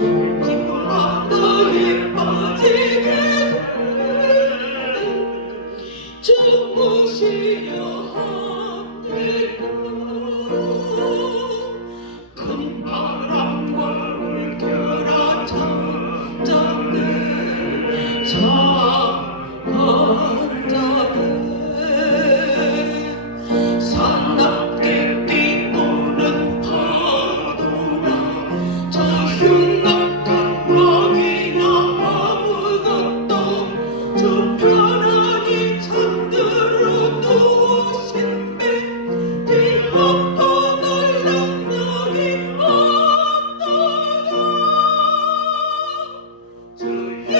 기쁨이 빠지게 돼 주무시려 함께로 큰 바람과 물결아 잠자네 잠자네 사납게 뛰노는 파도나 저 흉악한 먹이나 아무것도 저 편안히 잠들어 누우신 배 뒤엎어놓을 능력이 없도다 주의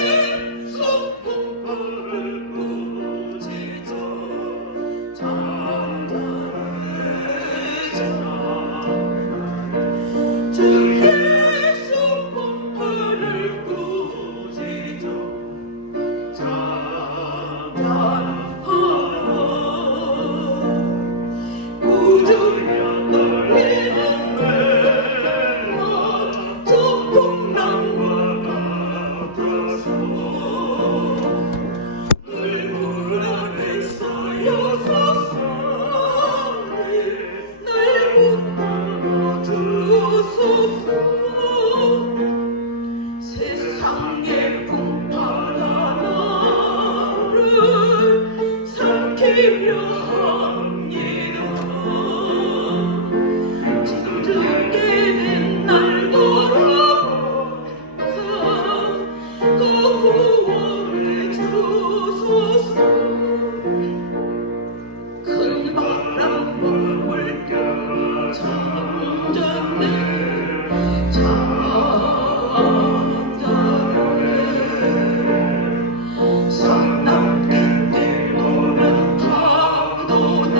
손톱을 꾸짖어 잠잠해져 주의 손톱을 꾸짖어 잠잠하라 구주여 떨리는 외마 저 풍랑과 같아서 늘 불안에 쌓여서서 날 붙들어 주소서 세상의 풍파가 나를 삼키려 합니다 힘들게 된 날 돌아보자 그 구원해 주소서 큰 바람과 물결 잠잠네 잠잠네 사납게 뛰노는 파도나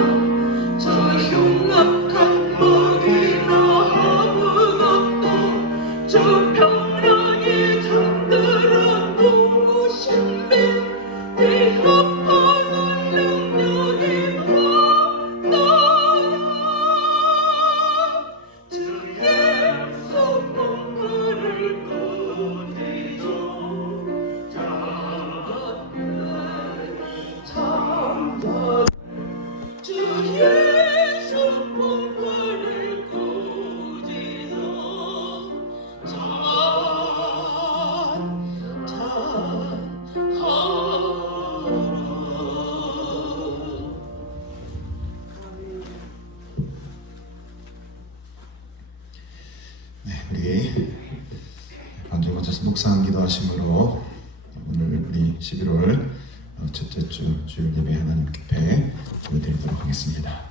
저 흉악한 먹이나 아무것도 저 편안히 잠들어 누우신 배 뒤엎어놓을 능력이 없도다 주의 손톱을 꾸짖어 잠잠해 주의 손톱을 꾸짖어 잠잠하라 네, 우리 방금 거쳐서 묵상 기도하심으로 오늘 우리 11월 첫째 주 주일 예배 하나님 집회 드리도록 하겠습니다.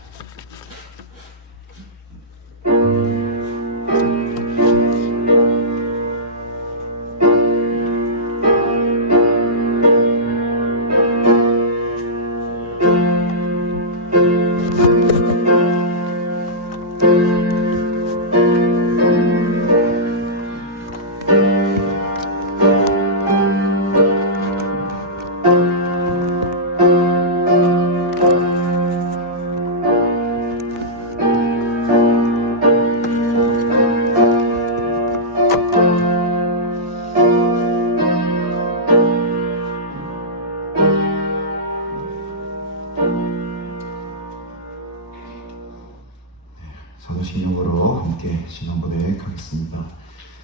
사도신경으로 함께 신앙 고백하겠습니다.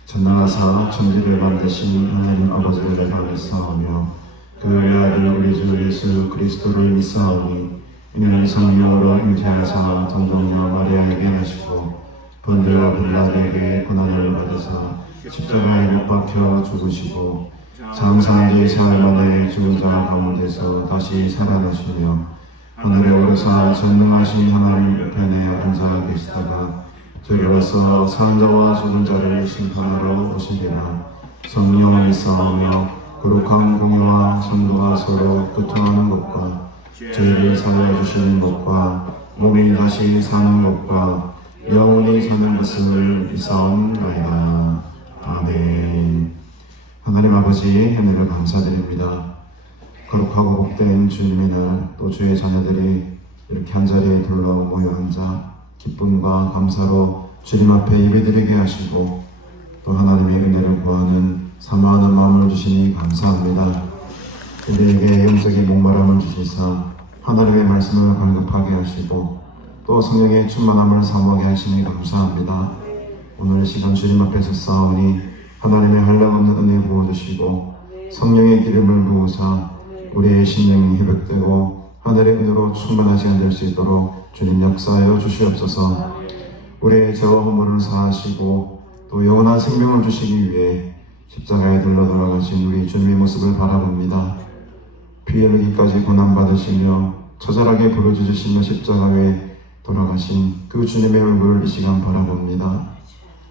전나가사 천지를 만드신 하나님 아버지를 내가 믿사오며 그 외아들 우리 주 예수 그리스도를 믿사오니 이는 성령으로 잉태하사 동정녀 마리아에게 나시고 본디오 빌라도에게 고난을 받으사 십자가에 못 박혀 죽으시고 장사한 지 사흘 만에 죽은 자 가운데서 다시 살아나시며 하늘에 오르사 전능하신 하나님 우편에 앉아 계시다가 저기 와서 사는 자와 죽은 자를 심판하러 오시리라. 성령을 믿사오며 거룩한 공의와 성도가 서로 교통하는 것과 죄를 사하여 주시는 것과 몸이 다시 사는 것과 영원히 사는 것을 믿사옵나이다. 아멘. 하나님 아버지 은혜를 감사드립니다. 거룩하고 복된 주님의 날, 또 주의 자녀들이 이렇게 한자리에 둘러 모여 앉아 기쁨과 감사로 주님 앞에 예배드리게 하시고 또 하나님의 은혜를 구하는 사모하는 마음을 주시니 감사합니다. 우리에게 영적인 목마름을 주시사 하나님의 말씀을 갈급하게 하시고 또 성령의 충만함을 사모하게 하시니 감사합니다. 오늘 이 시간 주님 앞에서 싸우니 하나님의 한량없는 은혜 부어주시고 성령의 기름을 부으사 우리의 심령이 회복되고 하늘의 은혜로 충만한 시간 될 수 있도록 주님 역사하여 주시옵소서. 우리의 죄와 허물을 사하시고 또 영원한 생명을 주시기 위해 십자가에 들러 돌아가신 우리 주님의 모습을 바라봅니다. 피 흘리기까지 고난받으시며 처절하게 부르짖으시며 십자가에 돌아가신 그 주님의 얼굴을 이 시간 바라봅니다.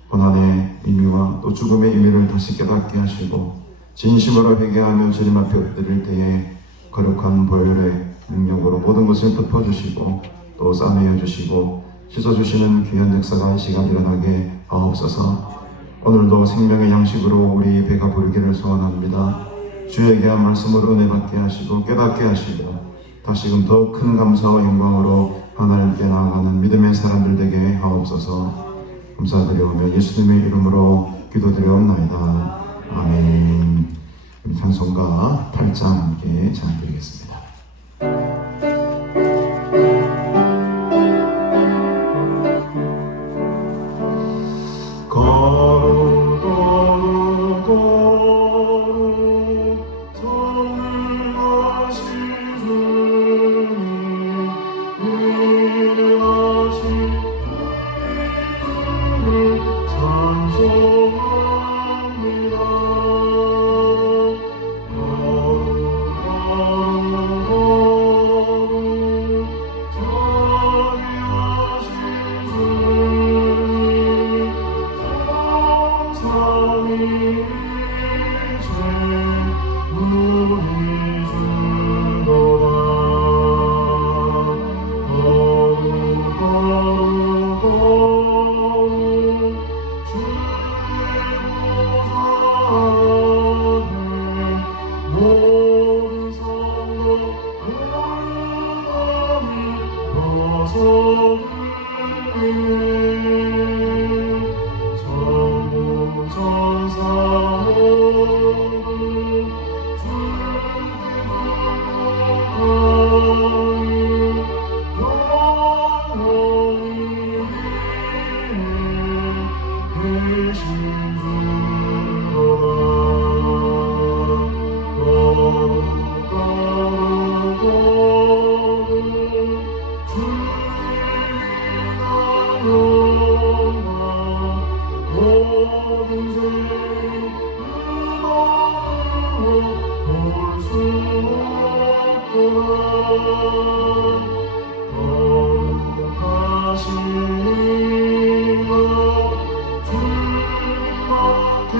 고난의 의미와 또 죽음의 의미를 다시 깨닫게 하시고 진심으로 회개하며 주님 앞에 엎드릴 때에 거룩한 보혈의 능력으로 모든 것을 덮어주시고 또 싸매어 주시고 씻어주시는 귀한 역사가 이 시간 일어나게 하옵소서. 오늘도 생명의 양식으로 우리 배가 부르기를 소원합니다. 주에게 한 말씀으로 은혜 받게 하시고 깨닫게 하시고 다시금 더 큰 감사와 영광으로 하나님께 나아가는 믿음의 사람들 되게 하옵소서. 감사드리오며 예수님의 이름으로 기도드리옵나이다. 아멘. 우리 찬송가 8장 함께 찬양드리겠습니다. 거룩 거룩 거룩 전능하신 주님 위대하신 우리 주를 찬송합니다. 거룩 거룩 거룩 자비하신 주님 성삼위일체 우리 주로다. 거룩 거룩 거룩 주의 보좌 앞에 모든 성도 올라가니 벗어들리네. 전부 전사 모두 주께 불러가니 영원히 계신 주로다. 거룩 거룩 거룩 주의 위대한 영광 모든 죄인 음악으로 볼 수 없도다. 거룩하신 이가 주님밖에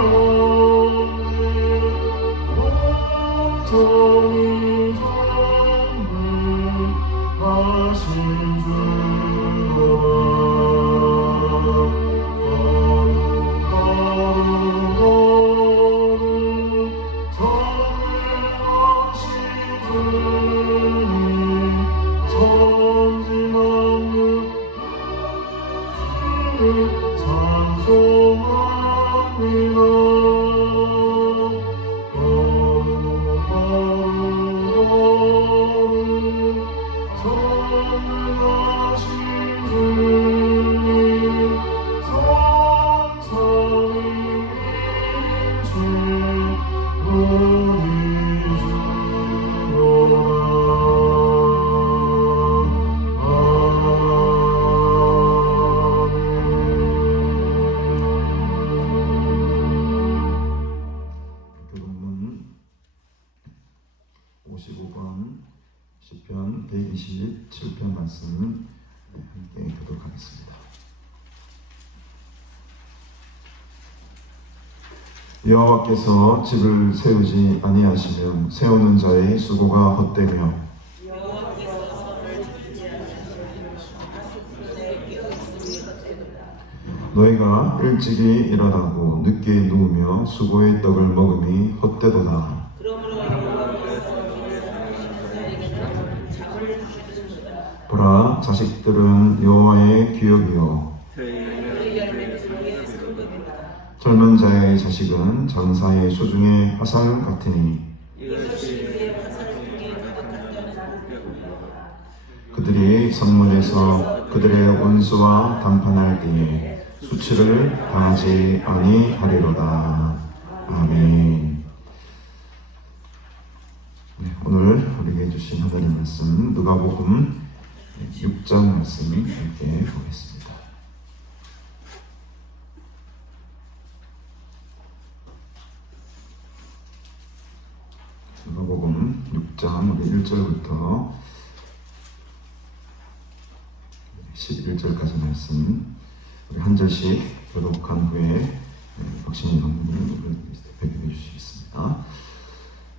없네. 온전히 전능하신 주로다. 거룩 전능하신 주님 천지 만물 주를 찬송합니다. 거룩 거룩 전능하신 주님 성삼위일체 우리 주로다. 교독문 55번 시편 127편 말씀 함께 교독하겠습니다. 여호와께서 집을 세우지 아니하시면 세우는 자의 수고가 헛되며 너희가 일찍이 일어나고 늦게 누우며 수고의 떡을 먹음이 헛되도다. 보라, 자식들은 여호와의 기업이요 젊은 자의 자식은 장사의 수중의 화살 같으니 그들이 성문에서 그들의 원수와 담판할 때에 수치를 당하지 아니하리로다. 아멘. 네, 오늘 우리에게 주신 하나님 말씀 누가복음 6장 말씀 함께 보겠습니다. 누가복음 6장 1절부터 11절까지 말씀 우리 한 절씩 교독한 후에 박신희 장로님을 대표해 주시겠습니다.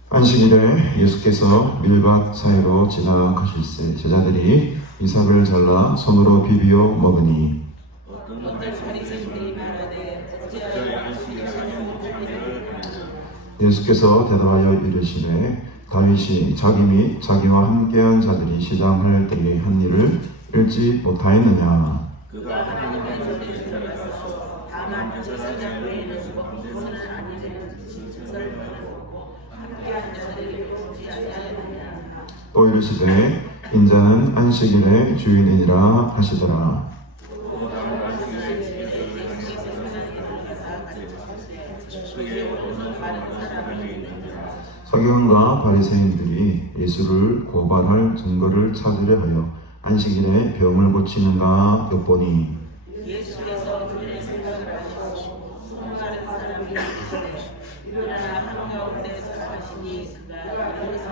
안식일에 예수께서 밀밭 사이로 지나가실새 제자들이 이삭을 잘라 손으로 비비어 먹으니 예수께서 대답하여 이르시되 다윗이 자기 및 자기와 함께한 자들이 시장할 때에 한 일을 읽지 못하였느냐. 또 이르시되 인자는 안식일의 주인이니라 하시더라. 서기관과 바리새인들이 예수를 고발할 증거를 찾으려 하여 안식일에 병을 고치는가 엿보니 예수께서 그들의 생각을 아시고 수많은 사람이 일어나 한가운데서 하시니 그가 여기서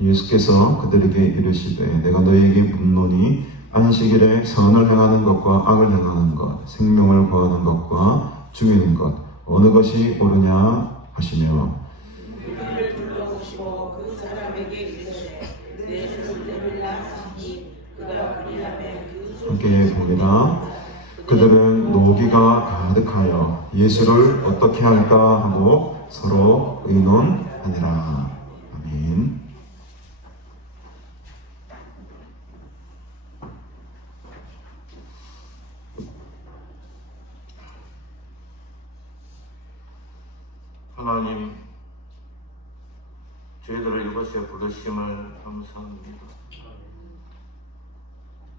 예수께서 그들에게 이르시되 내가 너희에게 묻노니 안식일에 선을 행하는 것과 악을 행하는 것 생명을 구하는 것과 죽이는 것 어느 것이 옳으냐 하시며 그들을 불러오시고 그 사람에게 이르시되 내 손을 내밀라 하시니 그가 그리하매 그 함께 봅니다. 그들은 노기가 가득하여 예수를 어떻게 할까 하고 서로 의논하니라. 아멘. 하나님, 저희들을 이곳에 부르심을 감사합니다.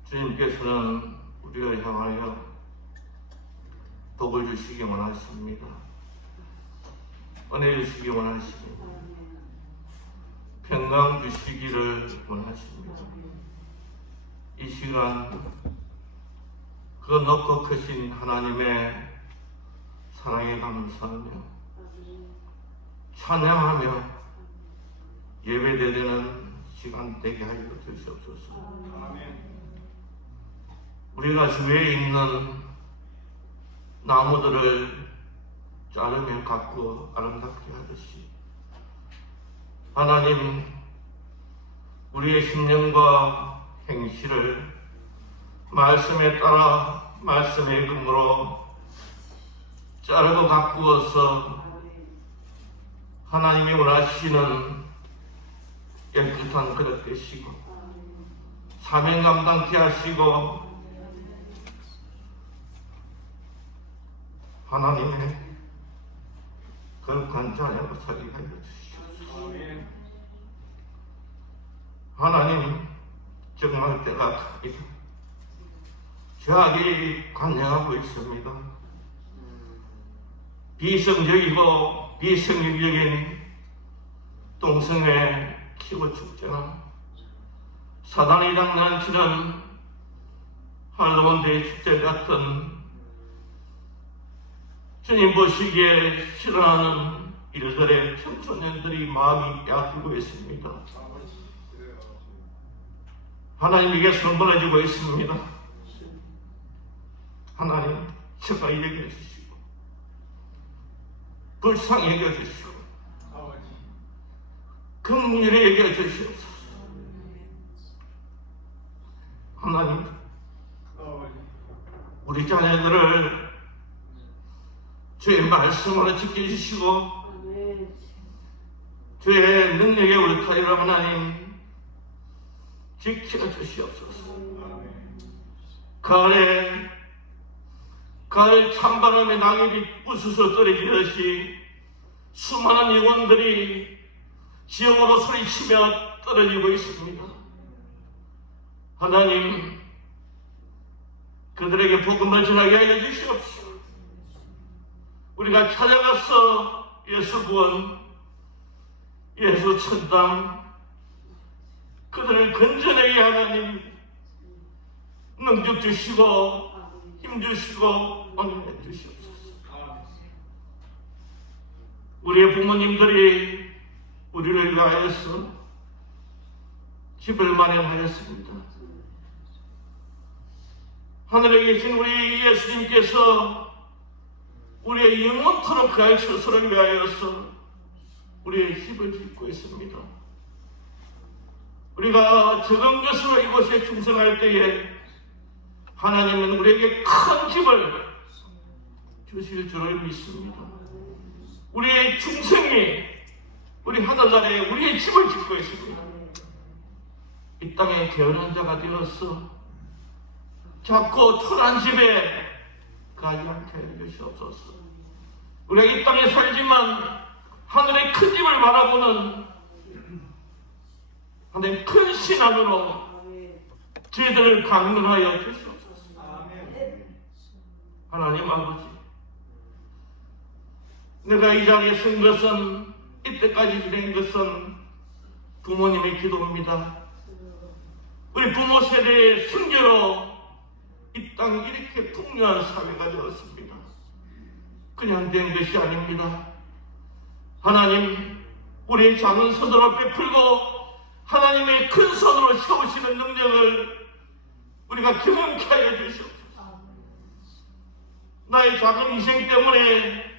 주님께서는 우리를 향하여 복을 주시기 원하십니다. 은혜 주시기 원하십니다. 평강 주시기를 원하십니다. 이 시간 그 높고 크신 하나님의 사랑에 감사하며 찬양하며 예배드리는 시간 되게 하여 주시옵소서. 우리가 주위에 있는 나무들을 자르며 가꾸어 아름답게 하듯이 하나님 우리의 심령과 행실을 말씀에 따라 말씀의 금으로 자르고 가꾸어서 하나님이 원하시는 깨끗한 그릇 되시고 사명 감당케 하시고 하나님의 거룩한 자녀로 살게 하여 주시옵소서. 하나님 정말 때가 갑니다. 죄악이 관영하고 있습니다. 비성적이고 비성경적인 동성애 키워 축제나 사단이 장난치는 할로윈 대축제 같은 주님 보시기에 싫어하는 일들에 청소년들이 마음이 빼앗기고 있습니다. 하나님에게 선물해주고 있습니다. 하나님 제발 얘기해 주시고 불쌍히 여겨주시고 긍휼히 여겨주시옵소서. 하나님 우리 자녀들을 주의 말씀으로 지켜주시고 주의 능력에 울타리로 하나님 지켜주시옵소서. 그 가을 찬바람에 낙엽이 부수서 떨어지듯이 수많은 영혼들이 지옥으로 소리치며 떨어지고 있습니다. 하나님, 그들에게 복음을 전하게 하여 주시옵소서. 우리가 찾아가서 예수 구원, 예수 천당, 그들을 건져내게 하나님 능력 주시고 힘 주시고 은혜 주시옵소서. 우리의 부모님들이 우리를 위하여서 집을 마련하였습니다. 하늘에 계신 우리 예수님께서 우리의 영원토록 가르쳐서를 위하여서 우리의 집을 짓고 있습니다. 우리가 적은 것으로 이곳에 충성할 때에 하나님은 우리에게 큰 집을 주실 줄을 믿습니다. 우리의 충성이 우리 하늘나라에 우리의 집을 짓고 있습니다. 이 땅에 게으른 자가 되어서 작고 초라한 집에 가지 않게 해주시옵소서. 우리가 이 땅에 살지만 하늘의 큰 집을 바라보는 하나님 큰 신앙으로 저희들을 강건하여 주시옵소서. 하나님 아버지, 내가 이 자리에 선 것은, 이때까지 진행한 것은 부모님의 기도입니다. 우리 부모 세대의 순교로 이 땅이 이렇게 풍요한 사회가 되었습니다. 그냥 된 것이 아닙니다. 하나님, 우리의 작은 손으로 베풀고 하나님의 큰 손으로 세우시는 능력을 우리가 경험케 하여 주시옵소서. 나의 작은 인생 때문에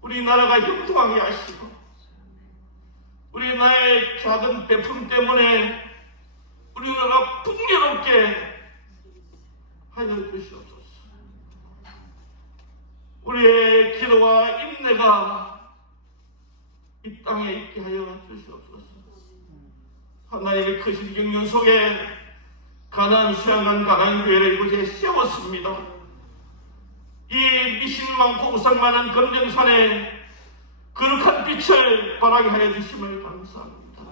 우리나라가 형통하게 하시고, 우리 나의 작은 베품 때문에 우리나라가 풍요롭게 하여 주시옵소서. 우리의 기도와 인내가 이 땅에 있게 하여 주시옵소서. 하나님의 크신 경륜 속에 가나안 수양한 가나안 교회를 이곳에 세웠습니다. 이 미신 많고 우상 많은 검정산에 거룩한 빛을 발하게 하여 주심을 감사합니다.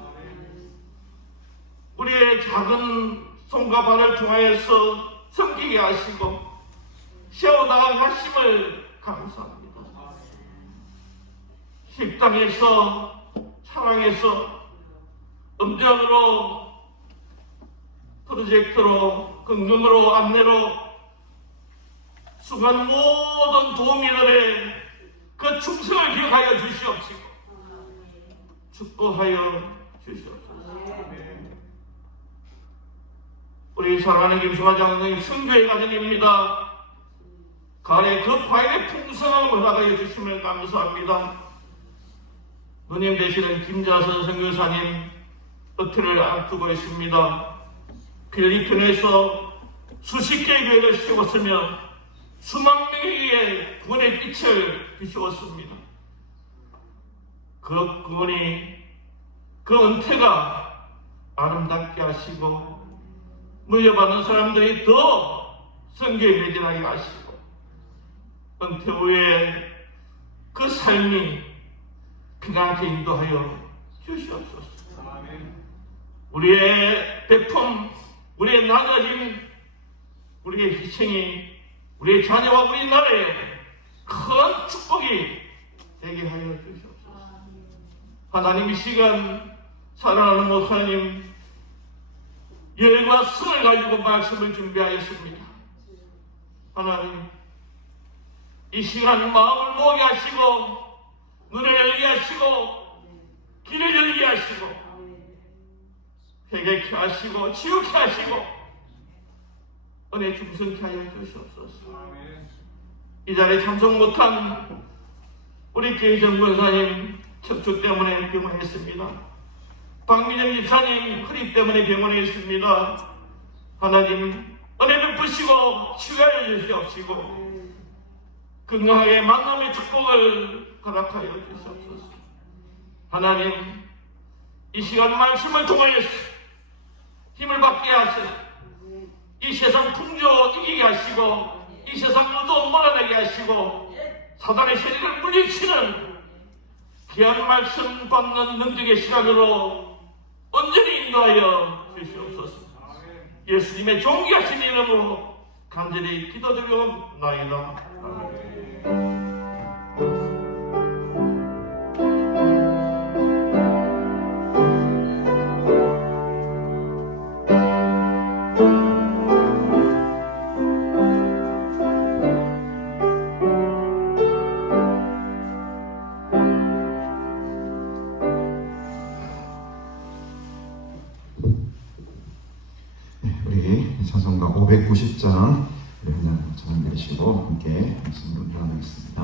우리의 작은 손과 발을 통하여서 섬기게 하시고 세워나가게 하심을 감사합니다. 식당에서, 차량에서, 음악으로, 프로젝트로, 긍정으로, 안내로 수많은 모든 도우미들의 그 충성을 기억하여 주시옵시고 축복하여 주시옵소서. 우리 사랑하는 김승환 장로님 성교의 가정입니다. 가을에 그 과일의 풍성함을 허락하여 주시면 감사합니다. 누님 되시는 김자선 선교사님 어태를 앞두고 있습니다. 필리핀에서 수십 개의 교회를 세웠으며 수만 명에게 구원의 빛을 비추었습니다. 그 구원이, 그 은퇴가 아름답게 하시고 물려받는 사람들이 더 성교에 매진하게 하시고 은퇴 후에 그 삶이 평안케 인도하여 주시옵소서. 우리의 베품, 우리의 나눠짐, 우리의 희생이 우리의 자녀와 우리 나라에 큰 축복이 되게 하여 주시옵소서. 하나님, 이 시간 사랑하는 목사님 열과 성을 가지고 말씀을 준비하였습니다. 하나님, 이 시간 마음을 모게 하시고 눈을 열게 하시고 길을 열게 하시고 회개케 하시고 지옥케 하시고 은혜 중성케 하여 주시옵소서. 이 자리에 참석 못한 우리 계정 권사님 척추 때문에 병원했습니다. 박민영 집사님 허리 때문에 병원에 있습니다. 하나님, 은혜 베푸시고 치유하여 주시옵시고 건강하게 만남의 축복을 허락하여 주시옵소서. 하나님, 이 시간 말씀을 통하여서 힘을 받게 하세요. 이 세상 풍조 이기게 하시고 이 이 세상 모두 몰아내게 하시고 사단의 세력을 물리치는 귀한 말씀 받는 능력의 시간으로 온전히 인도하여 주시옵소서. 예수님의 존귀하신 이름으로 간절히 기도드리옵나이다. 아멘. 우리 찬송가 590장 그냥 전화 내리시고 함께 말씀으로 일어나겠습니다.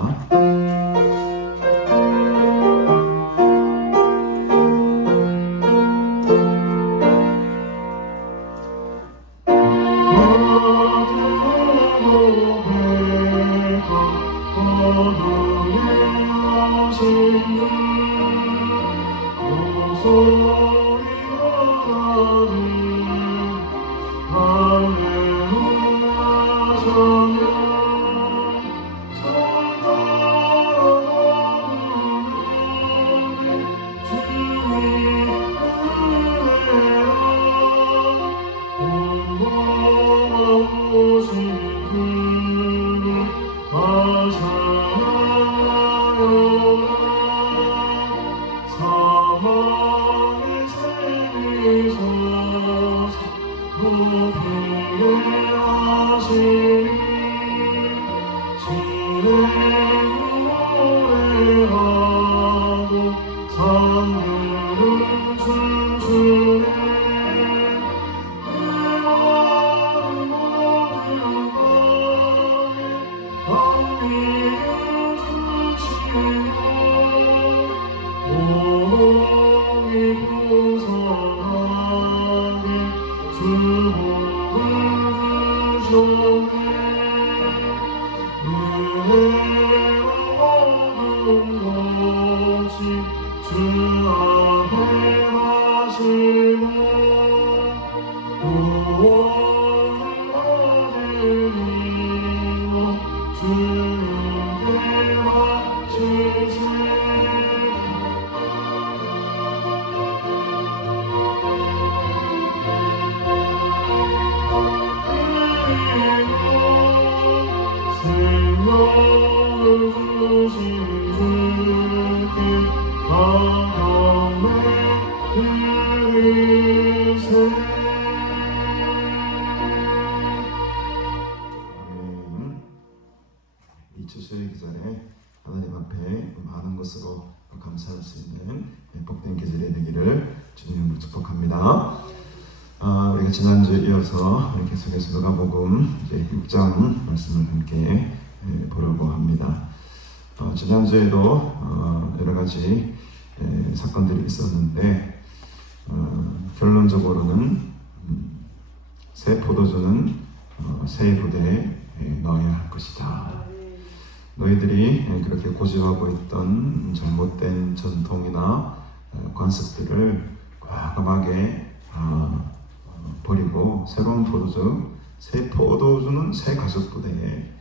이 추수의 계절에 하나님 앞에 많은 것으로 감사할 수 있는 복된 계절이 되기를 주님으로 축복합니다. 우리가 지난주에 이어서 계속해서 누가복음 이제 6장 말씀을 함께 보려고 합니다. 지난주에도 여러 가지 사건들이 있었는데 결론적으로는 새 포도주는 새 부대에 넣어야 할 것이다. 너희들이 그렇게 고집하고 있던 잘못된 전통이나 관습들을 과감하게 버리고 새로운 포도주, 새 포도주는 새 가죽 부대에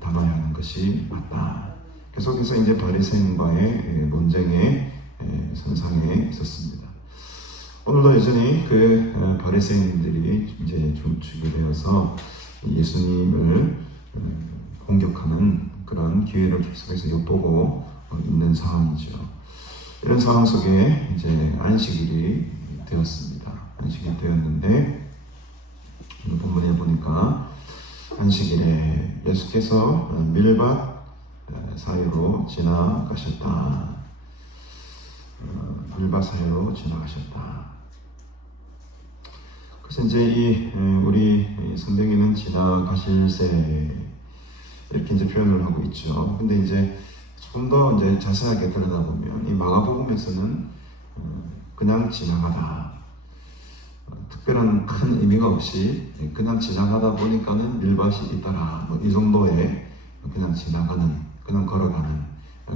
담아야 하는 것이 맞다. 계속해서 이제 바리새인과의 논쟁의 선상에 있었습니다. 오늘도 여전히 그 바리새인들이 이제 주게 되어서 예수님을 공격하는 그런 기회를 계속해서 엿보고 있는 상황이죠. 이런 상황 속에 이제 안식일이 되었습니다. 안식일이 되었는데 오늘 본문에 보니까 안식일에 예수께서 밀밭 사이로 지나가셨다. 밀밭 사이로 지나가셨다. 그래서 이제 우리 성경에는 지나가실새 이렇게 이제 표현을 하고 있죠. 근데 이제 좀 더 이제 자세하게 들여다보면 이 마가복음에서는 그냥 지나가다, 특별한 큰 의미가 없이 그냥 지나가다 보니까는 밀밭이 있더라, 뭐 이 정도의 그냥 지나가는, 그냥 걸어가는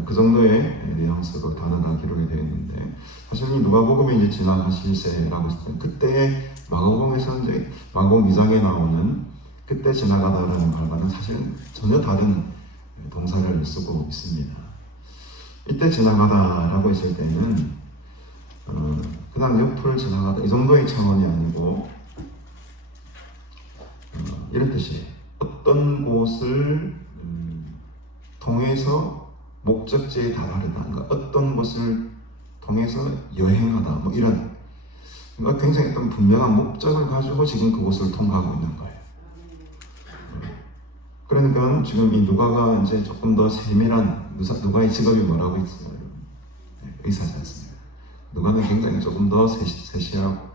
그 정도의 뉘앙스로 단어가 기록이 되어 있는데, 사실 이 누가복음에 이제 지나가실새라고 했을 때 그때 마가복음에서 이제 마가복음 2장에 나오는 그때 지나가다라는 말과는 사실 전혀 다른 동사를 쓰고 있습니다. 이때 지나가다라고 했을 때는 그냥 옆을 지나가다 이 정도의 차원이 아니고 이런 뜻이에요. 어떤 곳을 통해서 목적지에 달하려다, 그러니까 어떤 곳을 통해서 여행하다, 뭐 이런, 그러니까 굉장히 어떤 분명한 목적을 가지고 지금 그곳을 통과하고 있는 거예요. 그러니까 지금 이 누가가 이제 조금 더 세밀한, 누가의 직업이 뭐라고 있어요? 의사지 않습니까? 누가는 굉장히 조금 더 세시하고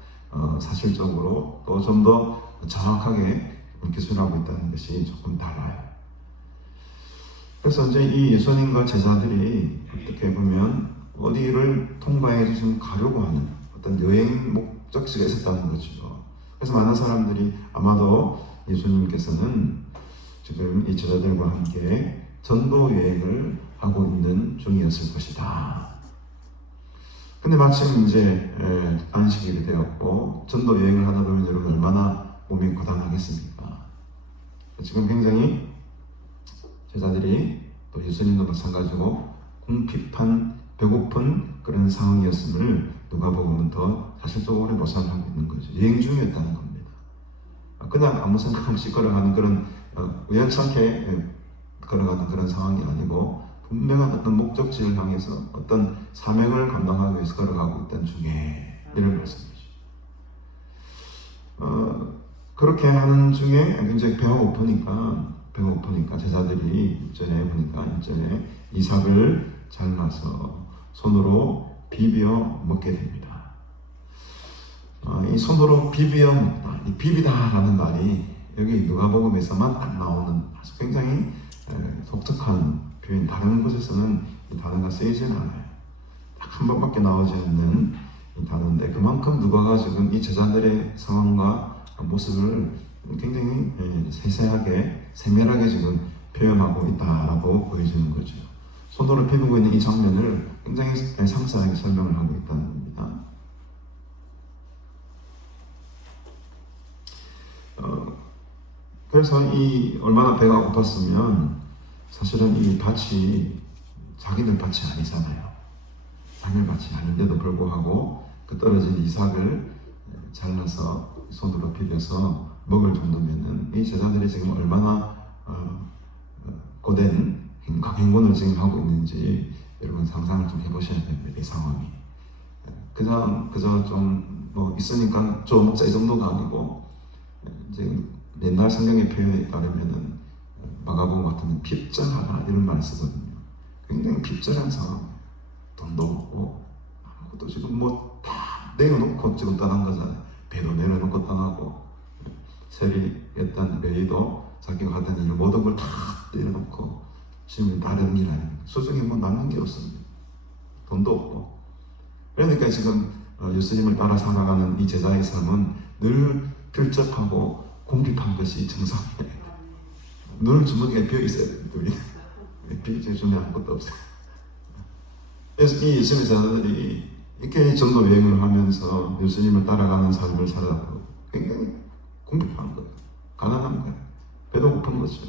사실적으로 또 좀 더 정확하게 기술하고 있다는 것이 조금 달라요. 그래서 이제 이 예수님과 제자들이 어떻게 보면 어디를 통과해 지금 가려고 하는 어떤 여행 목적지가 있었다는 거죠. 그래서 많은 사람들이 아마도 예수님께서는 지금 이 제자들과 함께 전도 여행을 하고 있는 중이었을 것이다. 근데 마침 이제 안식일이 되었고 전도 여행을 하다 보면 여러분 얼마나 몸이 고단하겠습니까? 지금 굉장히 제자들이 또 예수님도 마찬가지고 궁핍한 배고픈 그런 상황이었음을 누가복음은 더 사실적으로 모산하고 있는 거죠. 여행 중이었다는 겁니다. 그냥 아무 생각 없이 걸어가는 그런 우연찮게 걸어가는 그런 상황이 아니고 분명한 어떤 목적지를 향해서 어떤 사명을 감당하기 위해서 걸어가고 있던 중에 이런 말씀이죠. 그렇게 하는 중에 굉장히 배가 고프니까 제자들이 이전에 보니까 이전에 이삭을 잘라서 손으로 비벼 먹게 됩니다. 이 손으로 비벼 먹다, 이 비비다라는 말이 여기 누가복음에서만 딱 나오는 아주 굉장히 독특한 표현, 다른 곳에서는 이 단어가 쓰이지는 않아요. 딱 한 번밖에 나오지 않는 이 단어인데 그만큼 누가가 지금 이 제자들의 상황과 모습을 굉장히 세세하게 세밀하게 지금 표현하고 있다라고 보여지는 거죠. 손으로 비비고 있는 이 장면을 굉장히 상세하게 설명을 하고 있다는 겁니다. 그래서 이 얼마나 배가 고팠으면 사실은 이 밭이 자기들 밭이 아니잖아요. 자기들 밭이 아닌데도 불구하고 그 떨어진 이삭을 잘라서 손으로 비벼서 먹을 정도면은 이 제자들이 지금 얼마나 고된 행군을 지금 하고 있는지 여러분 상상을 좀 해보셔야 됩니다. 이 상황이 그저 좀 뭐 있으니까 좀 먹자 이 정도가 아니고 지금 옛날 성경의 표현에 따르면은 마가복음 같은 핍절하다 이런 말을 쓰거든요. 굉장히 핍절한 상황. 돈도 없고 아무것도 지금 뭐 다 내려놓고 지금 떠난 거잖아요. 배도 내려놓고 떠나고 세리했던 레이도 자기가 하던 일 모든 걸 다 내려놓고 지금 다른 일 아닙니까? 소중히 뭐 남는 게 없습니다. 돈도 없고. 그러니까 지금 예수님을 따라 살아가는 이 제자의 삶은 늘 들쩍하고 공핍한 것이 정상이에요. 늘 주머니에 비어 있어야 됩니다. 비어 주머니에 아무것도 없어요. 그래서 이 예수님의 제자들이 이렇게 전도 여행을 하면서 예수님을 따라가는 삶을 살아가고 굉장히 공핍한 거예요. 가난한 거예요. 배도 고픈 거죠.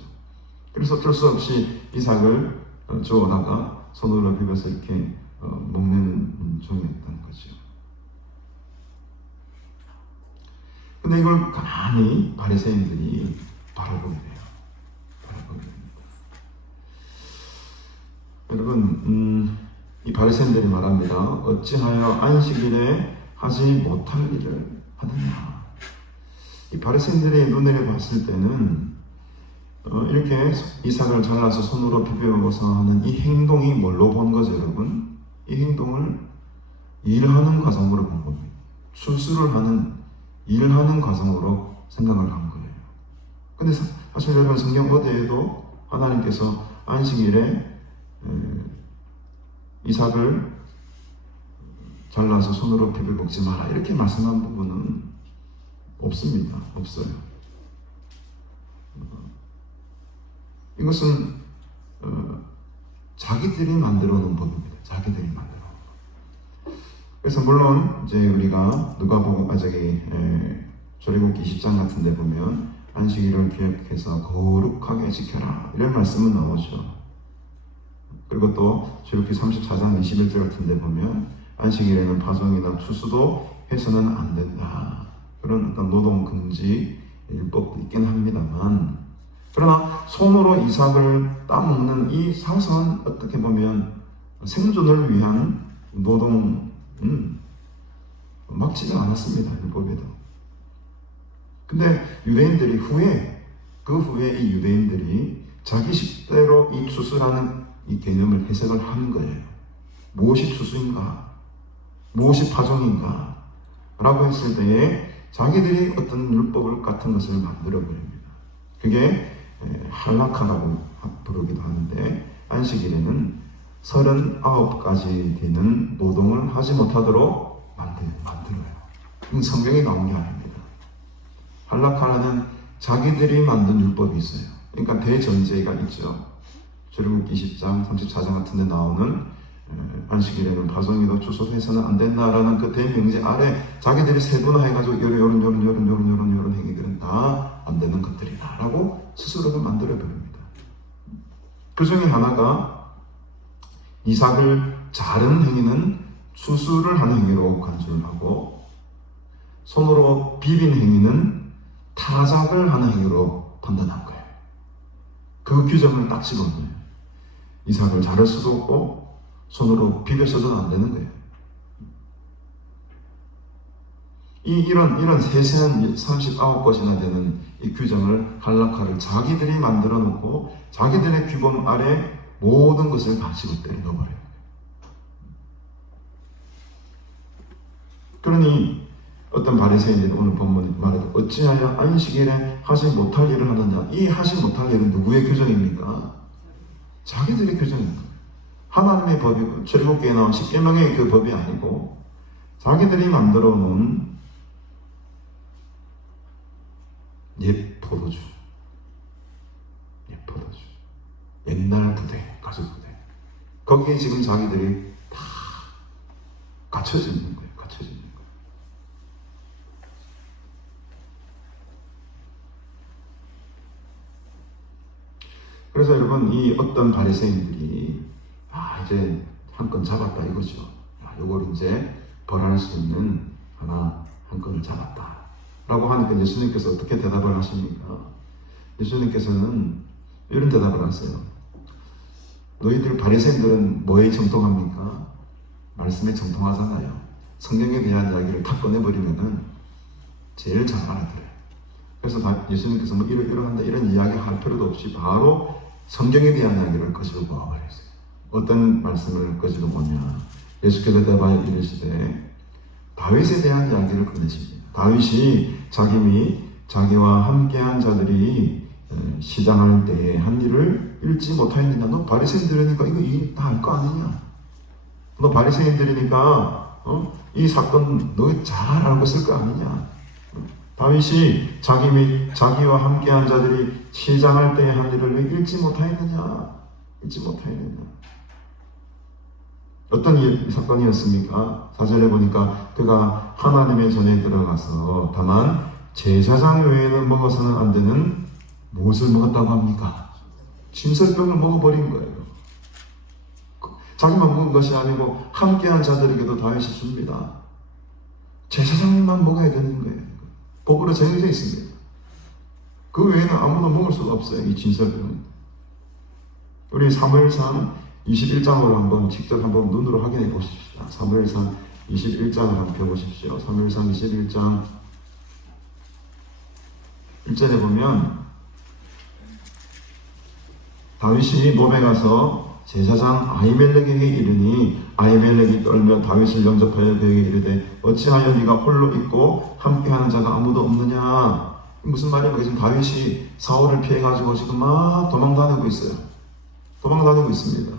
그래서 어쩔 수 없이 이삭을 주워다가 손으로 비벼서 이렇게 먹는 중이었다는 거죠. 근데 이걸 가만히 바리새인들이 바라보게 돼요. 바라보게 됩니다. 여러분, 이 바리새인들이 말합니다. 어찌하여 안식일에 하지 못할 일을 하느냐. 이 바리새인들의 눈에 봤을 때는 이렇게 이삭을 잘라서 손으로 비벼 먹어서 하는 이 행동이 뭘로 본 거죠, 여러분? 이 행동을 일하는 과정으로 본 겁니다. 출수를 하는 일하는 과정으로 생각을 한 거예요. 근데 사실 여러분 성경 어디에도 하나님께서 안식일에 이삭을 잘라서 손으로 비벼 먹지 마라 이렇게 말씀한 부분은 없습니다. 없어요. 이것은 자기들이 만들어 놓은 법입니다. 자기들이 만들어 놓은 법. 그래서 물론 이제 우리가 누가복음 조리굽기 10장 같은 데 보면 안식일을 기억해서 거룩하게 지켜라 이런 말씀은 나오죠. 그리고 또 출애굽기 34장 21절 같은 데 보면 안식일에는 파종이나 추수도 해서는 안 된다. 그런 어떤 노동 금지 율법도 있긴 합니다만, 그러나 손으로 이삭을 따먹는 이 사소한 어떻게 보면 생존을 위한 노동 막지가 않았습니다. 율법에도. 근데 유대인들이 그 후에 이 유대인들이 자기 식대로 이 추수라는 이 개념을 해석을 하는 거예요. 무엇이 추수인가? 무엇이 파종인가? 라고 했을 때에 자기들이 어떤 율법을 같은 것을 만들어 버립니다. 그게 할라카라고 부르기도 하는데, 안식일에는 39가지 되는 노동을 하지 못하도록 만들어요. 이건 성경에 나온 게 아닙니다. 할라카라는 자기들이 만든 율법이 있어요. 그러니까 대전제가 있죠. 출애굽기 20장, 34장 같은 데 나오는 안식일에는 파종이도 추수도 해서는 안 된다라는 그 대명제 아래 자기들이 세분화해가지고 요런 행위들은 다 안 되는 것들이다 라고 스스로가 만들어버립니다. 그 중에 하나가 이삭을 자른 행위는 추수를 하는 행위로 간주를 하고, 손으로 비빈 행위는 타작을 하는 행위로 판단한 거예요. 그 규정을 딱 집어넣어요. 이삭을 자를 수도 없고 손으로 비벼서도 안 되는 거예요. 이런 세세한 39것이나 되는 이 규정을 할라카를 자기들이 만들어 놓고 자기들의 규범 아래 모든 것을 다 집어때려 넣어버려요. 그러니 어떤 바리새인들이 오늘 본문에 말하되 어찌하여 안식일에 하지 못할 일을 하느냐. 이 하지 못할 일은 누구의 규정입니까? 자기들의 규정입니다. 하나님의 법이고 출애굽기에 나온 십계명의 그 법이 아니고 자기들이 만들어 놓은 옛 포도주, 옛날 부대, 가죽 부대, 거기에 지금 자기들이 다 갇혀져 있는 거예요. 그래서 여러분, 이 어떤 바리새인들이 이제 한 건 잡았다 이거죠. 요걸 이제 벌할 수 있는 한 건을 잡았다 라고 하니까 예수님께서 어떻게 대답을 하십니까? 예수님께서는 이런 대답을 하세요. 너희들 바리새인들은 뭐에 정통합니까? 말씀에 정통하잖아요. 성경에 대한 이야기를 탁 꺼내버리면은 제일 잘 알아들어요. 그래서 예수님께서 뭐 이러한다 이런 이야기 할 필요도 없이 바로 성경에 대한 이야기를 거슬러 보아버렸어요. 어떤 말씀을 거슬러 보냐. 예수께서 대답하여 이르시되 다윗에 대한 이야기를 꺼내십니다. 다윗이 자기와 함께한 자들이 시장할 때에 한 일을 읽지 못하였느냐. 너 바리새인들이니까 이거 다 알 거 아니냐. 너 바리새인들이니까 이 사건 너 잘 알고 있을 거 아니냐. 다윗이 자기 및 자기와 함께한 자들이 시장할 때에 한 일을 왜 읽지 못하였느냐. 어떤 사건이었습니까? 4절에 보니까 그가 하나님의 전에 들어가서 다만 제사장 외에는 먹어서는 안 되는 무엇을 먹었다고 합니까? 진설병을 먹어버린 거예요. 자기만 먹은 것이 아니고 함께한 자들에게도 다윗이 줍니다. 제사장만 먹어야 되는 거예요. 법으로 정해져 있습니다. 그 외에는 아무도 먹을 수가 없어요. 이 진설병은. 우리 사무엘상 21장으로 한번 직접 한번 눈으로 확인해 보십시다. 사무엘상 21장을 한번 펴보십시오. 사무엘상 21장 1절에 보면 다윗이 노베 가서 제사장 아히멜렉에게 이르니 아히멜렉이 떨며 다윗을 영접하여 그에게 이르되 어찌하여 네가 홀로 있고 함께하는 자가 아무도 없느냐. 무슨 말이냐. 지금 다윗이 사울을 피해가지고 지금 막 도망다니고 있어요. 도망다니고 있습니다.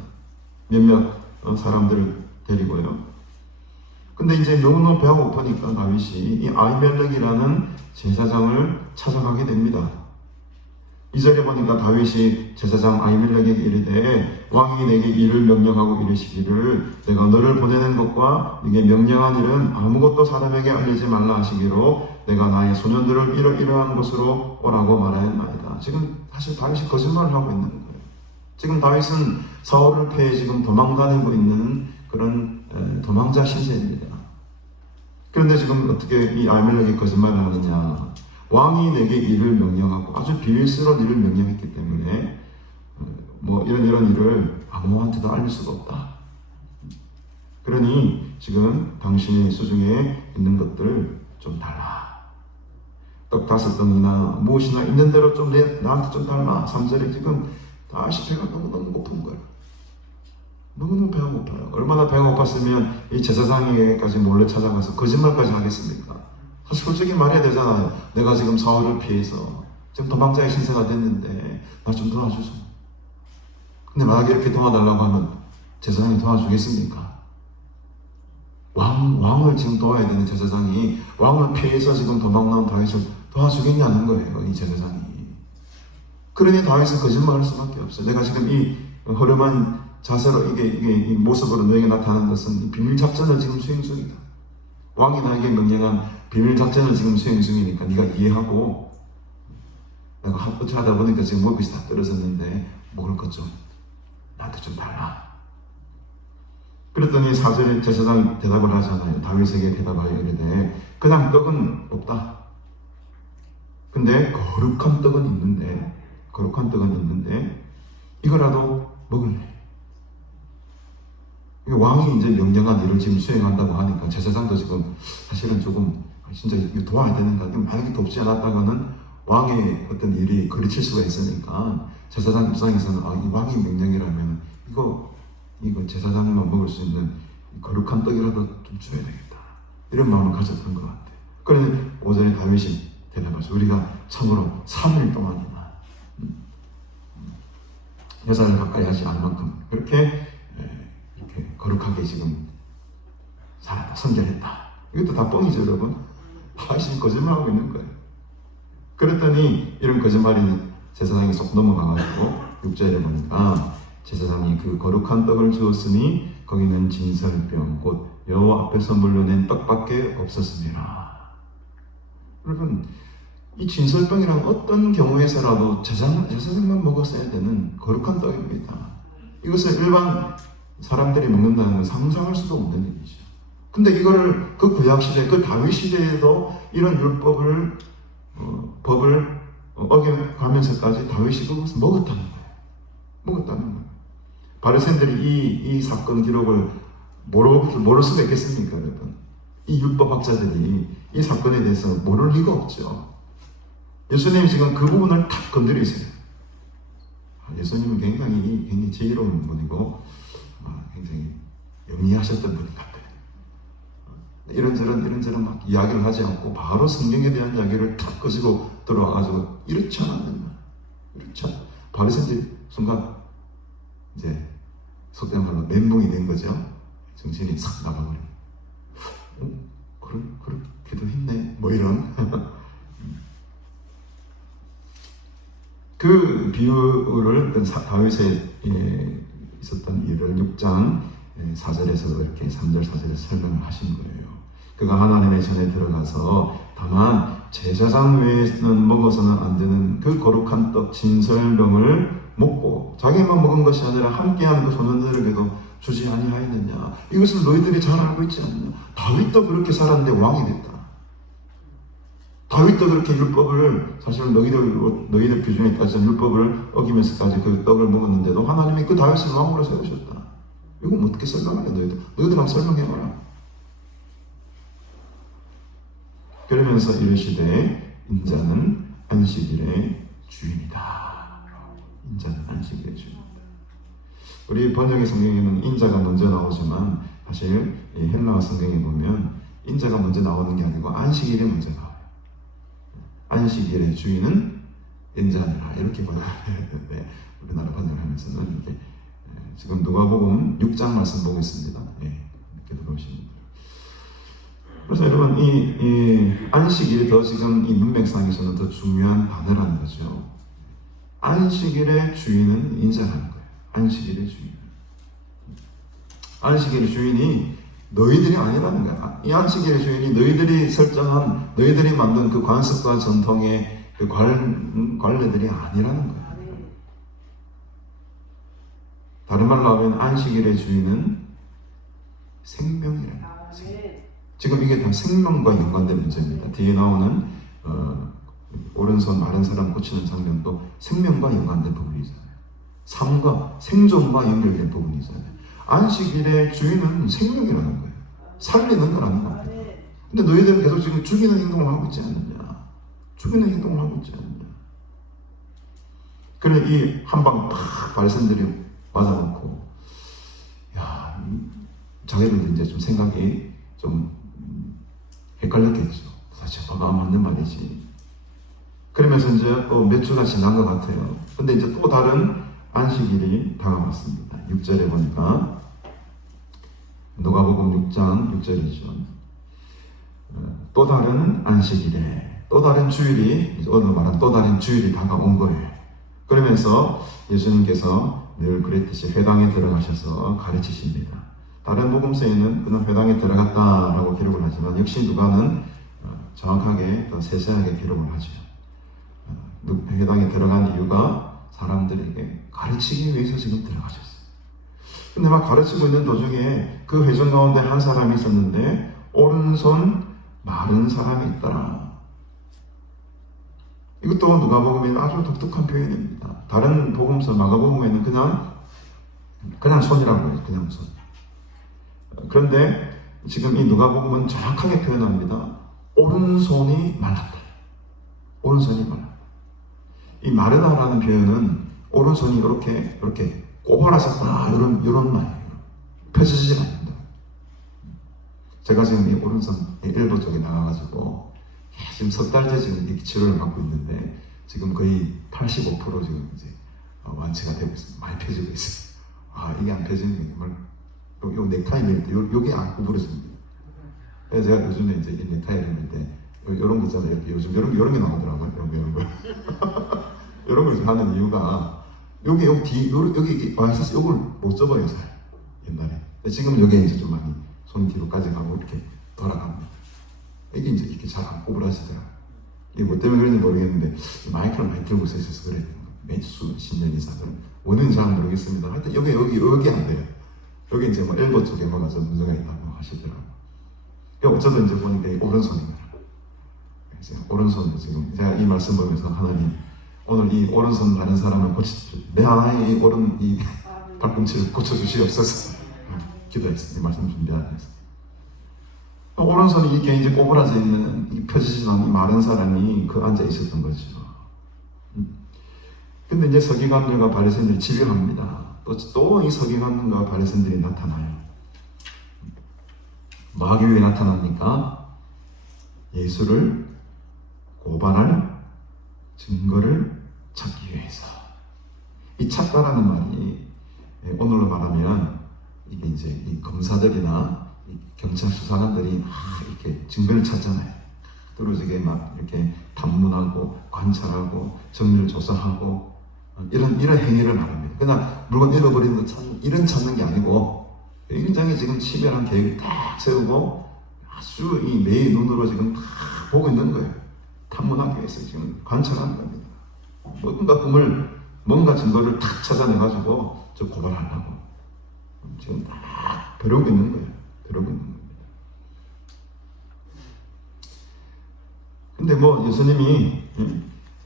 몇몇 사람들을 데리고요. 근데 이제 너무너무 배가 고프니까 다윗이 이 아히멜렉이라는 제사장을 찾아가게 됩니다. 2절에 보니까 다윗이 제사장 아히멜렉에게 이르되 왕이 내게 일을 명령하고 이르시기를 내가 너를 보내는 것과 네게 명령한 일은 아무것도 사람에게 알리지 말라 하시기로 내가 나의 소년들을 이러이러한 곳으로 오라고 말하였나이다. 지금 사실 다윗이 거짓말을 하고 있는 거예요. 지금 다윗은 사울을 피해 지금 도망다니고 있는 그런 도망자 신세입니다. 그런데 지금 어떻게 이 아비멜렉이 거짓말을 하느냐? 왕이 내게 일을 명령하고 아주 비밀스러운 일을 명령했기 때문에 뭐 이런 일을 아무한테도 알릴 수가 없다. 그러니 지금 당신의 수중에 있는 것들 좀 달라. 떡 5덩이나 무엇이나 있는 대로 좀 나한테 좀 달라. 3절에 지금 다시 배가 너무너무 고픈 거야. 너무너무 배가 고파요. 얼마나 배가 고팠으면 이 제사장에게까지 몰래 찾아가서 거짓말까지 하겠습니까? 사실 솔직히 말해야 되잖아요. 내가 지금 사울을 피해서 지금 도망자의 신세가 됐는데 나 좀 도와주소. 근데 만약에 이렇게 도와달라고 하면 제사장이 도와주겠습니까? 왕을 지금 도와야 되는 제사장이 왕을 피해서 지금 도망나온 다윗을 도와주겠냐는 거예요. 이 제사장이. 그러니 다윗은 거짓말할 수밖에 없어요. 내가 지금 이 허름한 자세로 이 모습으로 너에게 나타나는 것은 이 비밀 작전을 지금 수행 중이다. 왕이 나에게 명령한 비밀 작전을 지금 수행 중이니까 네가 이해하고, 내가 어찌 하다 보니까 지금 먹을 것이 다 떨어졌는데 먹을 것 좀 나한테 좀 달라. 그랬더니 4절에 제사장이 대답을 하잖아요. 다윗에게 대답하여 이르되 그냥 떡은 없다. 근데 거룩한 떡은 있는데 이거라도 먹을래. 왕이 이제 명령한 일을 지금 수행한다고 하니까 제사장도 지금 사실은 조금 진짜 이거 도와야 되는가. 만약에 돕지 않았다가는 왕의 어떤 일이 거리칠 수가 있으니까 제사장 입장에서는 이 왕의 명령이라면 이거 제사장만 먹을 수 있는 거룩한 떡이라도 좀 줘야 되겠다. 이런 마음을 가졌던 것 같아요. 그러니 5절에 다윗이 대답하죠. 우리가 참으로 3일 동안이나 여자를 가까이 하지 않을 만큼 그렇게 거룩하게 지금 살았다, 선결했다. 이것도 다 뻥이죠, 여러분. 다윗이 거짓말하고 있는 거예요. 그랬더니 이런 거짓말이 제사장이 쏙 넘어가가지고 6절에 보니까 제사장이 그 거룩한 떡을 주었으니 거기는 진설병 곧 여호와 앞에서 물려낸 떡밖에 없었습니다. 여러분, 이 진설병이란 어떤 경우에서라도 제사장만 먹었어야 되는 거룩한 떡입니다. 이것을 일반 사람들이 먹는다는 건 상상할 수도 없는 일이죠. 근데 이거를 그 구약시대, 그 다윗 시대에도 이런 율법을 법을 어겨가면서까지 다윗이 그것을 먹었다는 거예요. 바리새인들이 이 사건 기록을 모를 수가 있겠습니까, 여러분? 이 율법학자들이 이 사건에 대해서 모를 리가 없죠. 예수님이 지금 그 부분을 탁 건드리세요. 예수님은 굉장히 지혜로운 분이고 굉장히 영리하셨던 분 같아요. 이런저런 막 이야기를 하지 않고 바로 성경에 대한 이야기를 탁 꺼지고 들어와가지고 이렇지 않았단 말이에요. 이렇죠. 바리새인들 순간 이제 속된 말로 멘붕이 된 거죠. 정신이 싹 나가버려요. 그렇게도 했네. 뭐 이런. 그 비유를 다윗에 있었던 일을 6장 4절에서 이렇게 3절 4절에 설명을 하신 거예요. 그가 하나님의 전에 들어가서 다만 제사장 외에는 먹어서는 안 되는 그 거룩한 떡 진설병을 먹고 자기만 먹은 것이 아니라 함께한 그 소년들에게도 주지 아니하였느냐. 이것을 너희들이 잘 알고 있지 않느냐. 다윗도 그렇게 살았는데 왕이 됐다. 다윗도 그렇게 율법을 사실 너희들 규정에 따져서 율법을 어기면서까지 그 떡을 먹었는데도 하나님이 그 다윗을 왕으로 세우셨다. 이건 어떻게 설명하냐. 너희들 한번 설명해봐라. 그러면서 이르시되 인자는 안식일의 주인이다. 인자는 안식일의 주인이다. 우리 번역의 성경에는 인자가 먼저 나오지만 사실 헬라어 성경에 보면 인자가 먼저 나오는 게 아니고 안식일이 먼저 나와요. 안식일의 주인은 인자니라 이렇게 번역을 해야 되는데 우리나라 번역을 하면서는 이렇게 지금 누가복음 6장 말씀 보고 있습니다. 이렇게 보시면 그래서 여러분 이 안식일이 더 지금 이 문맥상에서는 더 중요한 단어라는 거죠. 안식일의 주인은 인자라는 거예요. 안식일의 주인. 안식일의 주인이 너희들이 아니라는 거야. 이 안식일의 주인이 너희들이 설정한, 너희들이 만든 그 관습과 전통의 그 관례들이 아니라는 거야. 다른 말로 하면 안식일의 주인은 생명이라는 거야. 지금 이게 다 생명과 연관된 문제입니다. 뒤에 나오는 오른손 마른 사람 고치는 장면도 생명과 연관된 부분이잖아요. 삶과 생존과 연결된 부분이잖아요. 안식일의 주인은 생명이라는 거예요. 살리는 거라는 겁니다. 근데 너희들은 계속 지금 죽이는 행동을 하고 있지 않느냐. 죽이는 행동을 하고 있지 않느냐. 그래 이 한 방 팍 바리새인들이 맞아놓고, 야, 자기들도 이제 좀 생각이 좀 헷갈렸겠죠. 도대체 뭐가 맞는 말이지. 그러면서 이제 몇 주가 지난 것 같아요. 근데 이제 또 다른 안식일이 다가왔습니다. 6절에 보니까 누가복음 6장 6절이죠. 또 다른 안식일에 또 다른 주일이, 오늘 말한 또 다른 주일이 다가온 거예요. 그러면서 예수님께서 늘 그랬듯이 회당에 들어가셔서 가르치십니다. 다른 복음서에는 그는 회당에 들어갔다라고 기록을 하지만 역시 누가는 정확하게 또 세세하게 기록을 하죠. 회당에 들어간 이유가 사람들에게 가르치기 위해서 지금 들어가셨어요. 근데 막 가르치고 있는 도중에 그 회중 가운데 한 사람이 있었는데 오른손 마른 사람이 있더라. 이것도 누가복음에 아주 독특한 표현입니다. 다른 복음서 마가복음에는 그냥 손이라고 해요. 그냥 손. 그런데 지금 이 누가복음은 정확하게 표현합니다. 오른손이 말랐다. 오른손이 말랐다. 이 마르다라는 표현은 오른손이 이렇게 꼬부라졌다 이런 말이에요. 펴지지 않는다. 제가 지금 이 오른손 일부 쪽에 나가가지고 지금 석 달째 지금 이 치료를 받고 있는데 지금 거의 85% 지금 이제 완치가 되고 있습니다. 많이 펴지고 있어요. 이게 안 펴지는 게 정말 요 넥타이 밀 때 요게 안 구부러집니다. 그래서 제가 요즘에 이제 이 넥타이를 밀 때 요런 거 있잖아요. 요즘 요런 게 나오더라고요. 요런 거. 이런 걸 하는 이유가 여기 와 있어서 요걸 못 접어요 잘 옛날에. 근데 지금 여기 이제 좀 많이 손 뒤로까지 가고 이렇게 돌아갑니다. 이게 이제 이렇게 잘 안 꼬부라지더라고요. 이게 뭐 때문에 그런지 모르겠는데 마이크를 많이 들고 있어서 그래요. 몇십 년 이상 원인은 잘 모르겠습니다. 하여튼 여기 안 돼요. 여기 이제 뭐 엘보 쪽에 뭐가 좀 문제가 있다고 하시더라고요. 어쩌다 이제 보니까 이 오른손이더라고요. 오른손 지금 제가 이 말씀 보면서 하나님 오늘 이 오른손 마른 사람을 내 하나의 이 오른 이 발꿈치를 고쳐주시옵소서 기도했어요. 이 말씀 준비하기 위해서. 오른손이 이렇게 이제 꼬부라져 있는 이 펴지지 않은 마른 사람이 앉아 있었던 거죠. 근데 이제 서기관들과 바리새인들이 집요합니다. 또 이 서기관들과 바리새인들이 나타나요. 뭐 하기 위해 나타납니까? 예수를 고발할 증거를 찾기 위해서. 이 찾다라는 말이 오늘로 말하면 이게 이제 이 검사들이나 이 경찰 수사관들이 막 이렇게 증거를 찾잖아요. 뚫어지게 막 이렇게 탐문하고 관찰하고 정밀 조사하고 이런 행위를 말합니다. 그냥 물건 잃어버리는 거 이런 찾는 게 아니고 굉장히 지금 치밀한 계획을 딱 세우고 아주 이 매의 눈으로 지금 다 보고 있는 거예요. 탐문하기 위해서 지금 관찰하는 겁니다. 뭔가 증거를 탁 찾아내가지고 저 고발하려고 지금 딱 벼르고 있는 거예요. 벼르고 있는 겁니다. 근데 뭐 예수님이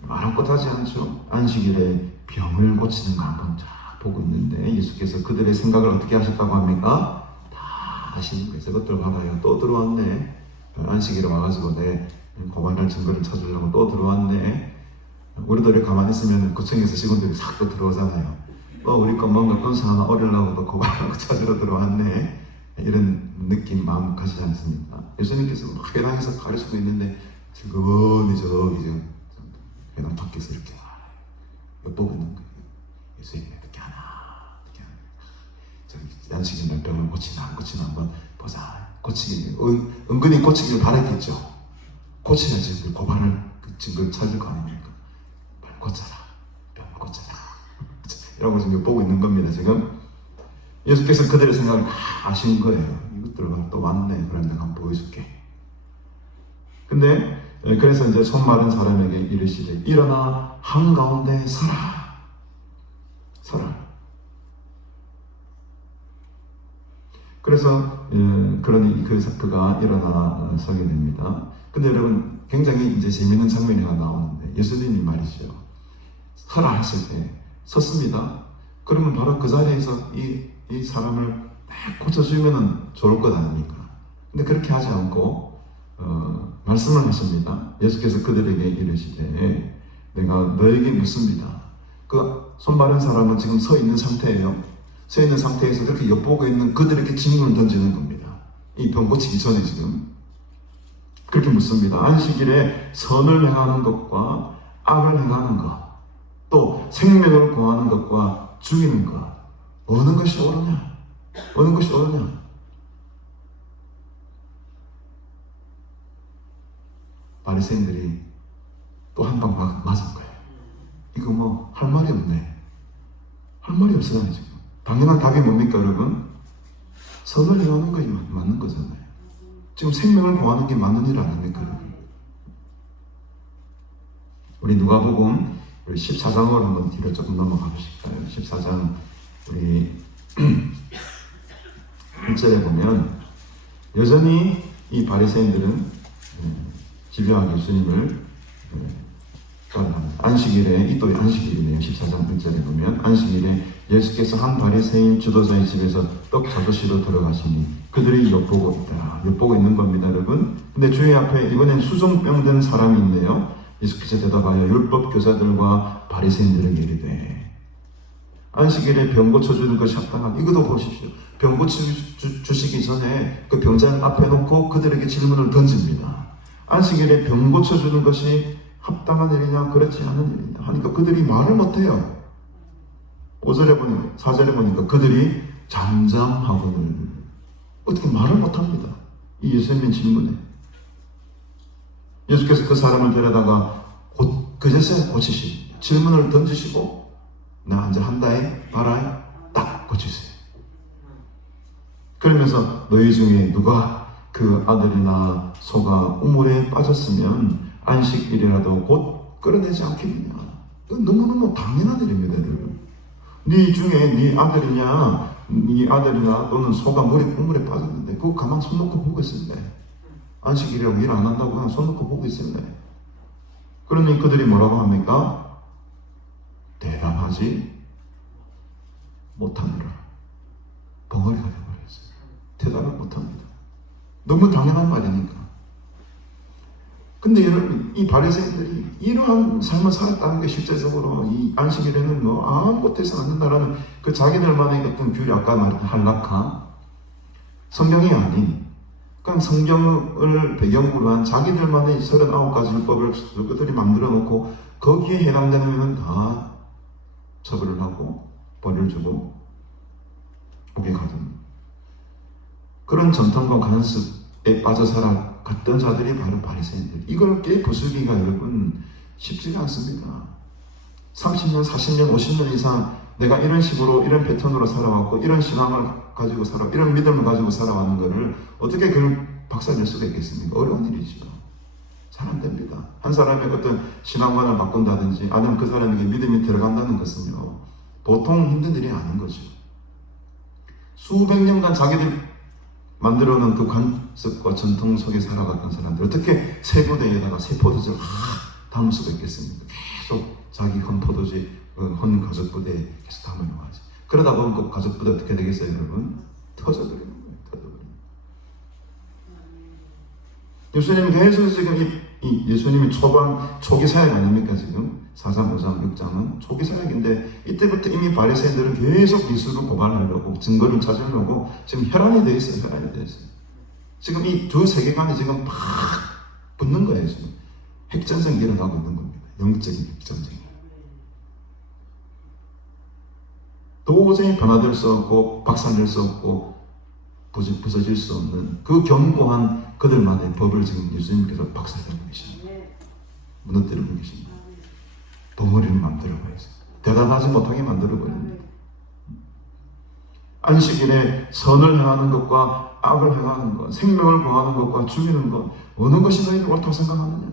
아랑곳하지 않죠. 안식일에 병을 고치는 거 한번 쫙 보고 있는데 예수께서 그들의 생각을 어떻게 하셨다고 합니까? 다 다시 저것들 봐봐요. 또 들어왔네. 안식일에 와가지고 내 고발할 증거를 찾으려고 또 들어왔네. 우리들이 가만히 있으면 구청에서 직원들이 싹 또 들어오잖아요. 우리 거 뭔가 건수 하나 어리려고 또 고발하고 찾으러 들어왔네. 이런 느낌 마음 가시지 않습니까? 예수님께서 막 회당에서 가르치고 있는데 즐거운이 저기 지금 회당 밖에서 이렇게 엿보고 있는 거예요. 예수님 어떻게 하나 저기 안식일 날 병을 고치나 안 고치나 한번 보자. 고치기 은근히 고치기를 바랬겠죠. 고치야지 고발할 그 증거를 찾을 거 아닙니까? 빨리 고쳐라. 병을 고쳐라. 이러고 지금 엿보고 있는 겁니다. 지금 예수께서 그들의 생각을 다 아시는 거예요. 이것들 또 왔네. 그래 내가 한번 보여줄게. 근데 그래서 이제 손 마른 사람에게 이르시되 일어나 한가운데 서라. 그래서 그러니 그가 일어나 서게 됩니다. 근데 여러분 굉장히 이제 재미있는 장면이 하나 나오는데 예수님이 말이죠. 서라 했을 때 섰습니다. 그러면 바로 그 자리에서 이 사람을 딱 고쳐주면 좋을 것 아닙니까? 근데 그렇게 하지 않고 말씀을 하십니다. 예수께서 그들에게 이르시되 내가 너에게 묻습니다. 그 손 마른 사람은 지금 서 있는 상태예요. 서 있는 상태에서 그렇게 엿보고 있는 그들에게 질문을 던지는 겁니다. 이 병 고치기 전에 지금 그렇게 묻습니다. 안식일에 선을 행하는 것과 악을 행하는 것, 또 생명을 구하는 것과 죽이는 것, 어느 것이 옳으냐? 어느 것이 옳으냐? 바리새인들이 또 한 방 맞은 거예요. 이거 뭐 할 말이 없네. 할 말이 없어요 지금. 당연한 답이 뭡니까 여러분? 선을 행하는 것이 맞는 거잖아요. 지금 생명을 구하는 게 맞는 일 아닙니까 여러분? 우리 누가복음 우리 14장으로 한번 뒤로 조금 넘어가 보실까요? 14장 우리 1절에 보면 여전히 이 바리새인들은 집요하게 예수님을 따라합니다. 안식일에, 이 또한 안식일이네요. 14장 1절에 보면 안식일에 예수께서 한 바리새인 지도자의 집에서 떡 잡으시러 들어가시니 그들이 엿보고 있더라. 엿보고 있는 겁니다 여러분. 근데 주의 앞에 이번엔 수종병 든 사람이 있네요. 예수께서 대답하여 율법 교사들과 바리새인들에게 이르되 안식일에 병 고쳐주는 것이 합당한 이것도 보십시오. 병 고쳐주시기 전에 그 병자를 앞에 놓고 그들에게 질문을 던집니다. 안식일에 병 고쳐주는 것이 합당한 일이냐 그렇지 않은 일이냐 하니까 그들이 말을 못해요. 5절에 보니까 4절에 보니까 그들이 잠잠하고는 어떻게 말을 못합니다. 이 예수님의 질문에 예수께서 그 사람을 데려다가 그제서야 고치시고 질문을 던지시고 나 이제 한다에 봐라 딱 고치세요. 그러면서 너희 중에 누가 그 아들이나 소가 우물에 빠졌으면 안식일이라도 곧 끌어내지 않겠느냐. 너무너무 당연한 일입니다 여러분. 네 중에 네 아들이나 또는 소가 우물에 빠졌는데 그거 가만 손 놓고 보고 있을래? 안식일이라고 일 안 한다고 그냥 손 놓고 보고 있을래? 그러면 그들이 뭐라고 합니까? 대답하지 못하느라 벙어리가 되어버렸어요. 대답을 못합니다. 너무 당연한 말이니까. 근데 여러분 이 바리새인들이 이러한 삶을 살았다는 게 실제적으로 이 안식일에는 뭐 아무것도 해서 안 된다라는 그 자기들만의 어떤 규율, 아까 말했던 할라카 성경이 아닌 그냥 성경을 배경으로 한 자기들만의 39가지 율법을 그들이 만들어 놓고 거기에 해당되는 다 처벌을 하고 벌을 주고 오게 가든 그런 전통과 관습에 빠져 살아갔던 자들이 바로 바리새인들. 이걸 깨부수기가 여러분 쉽지가 않습니다. 30년, 40년, 50년 이상 내가 이런 식으로 이런 패턴으로 살아왔고 이런 신앙을 가지고 이런 믿음을 가지고 살아왔는 것을 어떻게 그걸 박살낼 수가 있겠습니까? 어려운 일이죠. 잘 안 됩니다. 한 사람의 어떤 신앙관을 바꾼다든지 아니면 그 사람에게 믿음이 들어간다는 것은요 보통 힘든 일이 아닌 거죠. 수백 년간 자기들 만들어놓은 그 관습과 전통 속에 살아갔던 사람들 어떻게 새 부대에다가 새 포도주를 담을 수가 있겠습니까? 계속 자기 헌 포도주, 헌 가죽 부대에 계속 담아놓아야지. 그러다 보면 그 가죽 부대 어떻게 되겠어요 여러분? 터져버리는 거예요. 터져버리는 거예요. 예수님은 계속 지금 예수님이 초기 사역 아닙니까 지금? 4장, 5장, 6장은 초기 사역인데 이때부터 이미 바리새인들은 계속 예수를 고발하려고 증거를 찾으려고 지금 혈안이 되어 있어요. 혈안이 되어 있어요. 지금 이 두 세계관이 지금 팍 붙는 거예요. 지금 핵전쟁이 일어나고 있는 겁니다. 영적인 핵전쟁이. 도저히 변화될 수 없고 박살낼 수 없고 부서질 수 없는 그 견고한 그들만의 법을 지금 예수님께서 박살내고 계십니다. 무너뜨리고 계십니다. 덩어리를 만들어버려서 대답하지 못하게 만들어버립니다. 안식일에 선을 행하는 것과 악을 행하는 것, 생명을 구하는 것과 죽이는 것, 어느 것이 너희들 옳다고 생각하느냐?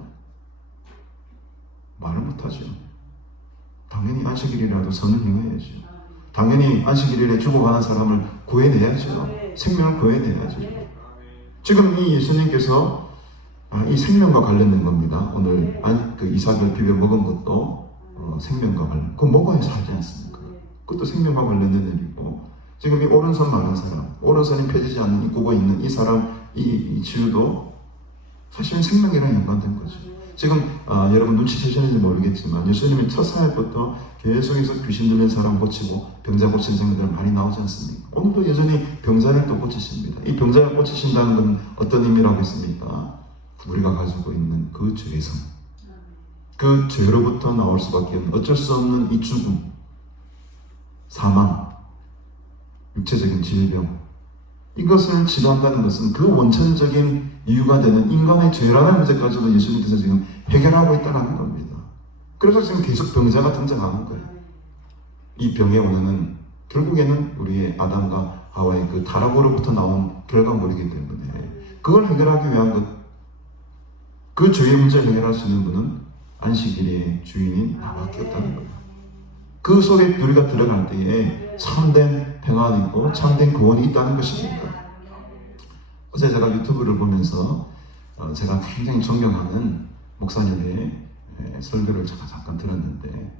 말을 못하죠. 당연히 안식일이라도 선을 행해야죠. 당연히 안식일에 죽어가는 사람을 구해내야죠. 생명을 구해내야죠. 지금 이 예수님께서 이 생명과 관련된 겁니다. 오늘 그 이삭을 비벼 먹은 것도 생명과 관련. 그거 먹어야 살지 않습니까? 그것도 생명과 관련된 일이고, 지금 이 오른손 마른 사람, 오른손이 펴지지 않는 이 굽어 있는 이 사람, 이 치유도 사실은 생명이랑 연관된 거죠. 지금 여러분 눈치채셨는지 모르겠지만 예수님이 첫 사역부터 계속해서 귀신 들린 사람 고치고 병자 고친 장면들 많이 나오지 않습니까? 오늘도 여전히 병자를 또 고치십니다. 이 병자를 고치신다는 건 어떤 의미라고 했습니까? 우리가 가지고 있는 그 죄성, 그 죄로부터 나올 수밖에 없는 어쩔 수 없는 이 죽음, 사망, 육체적인 질병, 이것을 치료한다는 것은 그 원천적인 이유가 되는 인간의 죄라는 문제까지도 예수님께서 지금 해결하고 있다는 겁니다. 그래서 지금 계속 병자가 등장하는 거예요. 이 병의 원인은 결국에는 우리의 아담과 하와의 그 타락으로부터 나온 결과물이기 때문에 그걸 해결하기 위한 것, 그 죄의 문제를 해결할 수 있는 분은 안식일의 주인인 나밖에 없다는 거예요. 그 속에 우리가 들어갈 때에 참된 평안이 있고 참된 구원이 있다는 것입니다. 어제 제가 유튜브를 보면서 제가 굉장히 존경하는 목사님의 설교를 잠깐 들었는데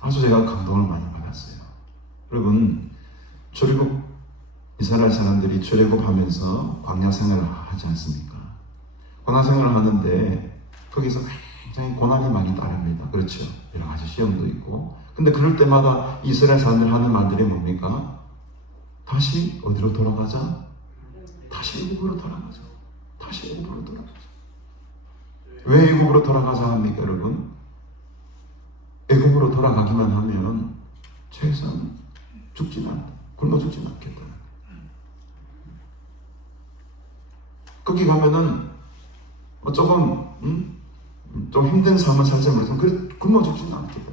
아주 제가 감동을 많이 받았어요. 여러분, 출애굽 이스라엘 사람들이 출애굽하면서 광야 생활을 하지 않습니까? 광야 생활을 하는데 거기서 굉장히 고난이 많이 따릅니다. 그렇죠? 여러 가지 시험도 있고. 근데 그럴 때마다 이스라엘 사람들 하는 말들이 뭡니까? 다시 어디로 돌아가자? 다시 애굽으로 돌아가자. 다시 애굽으로 돌아가자. 왜 애굽으로 돌아가자 합니까, 여러분? 애굽으로 돌아가기만 하면 최소한 죽지는 않다. 굶어 죽지는 않겠다. 거기 가면은 좀 힘든 삶을 살지 못해서 굶어 죽지는 않겠다.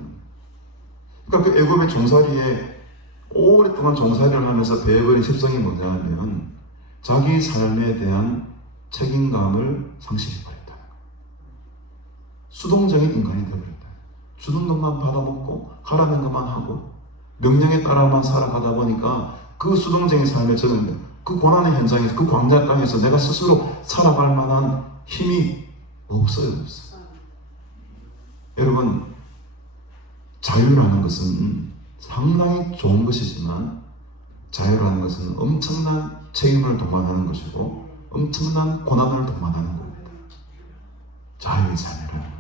그러니까 그 애굽의 종살이에 오랫동안 종살이를 하면서 배워버린 습성이 뭐냐면 자기 삶에 대한 책임감을 상실해버렸다. 수동적인 인간이 되어버렸다. 주는 것만 받아먹고 하라는 것만 하고 명령에 따라만 살아가다 보니까 그 수동적인 삶에 저는 그 고난의 현장에서 그 광야 땅에서 내가 스스로 살아갈 만한 힘이 없어요. 여러분, 자유라는 것은 상당히 좋은 것이지만 자유라는 것은 엄청난 책임을 동반하는 것이고 엄청난 고난을 동반하는 겁니다. 자유의 삶이라는 거예요.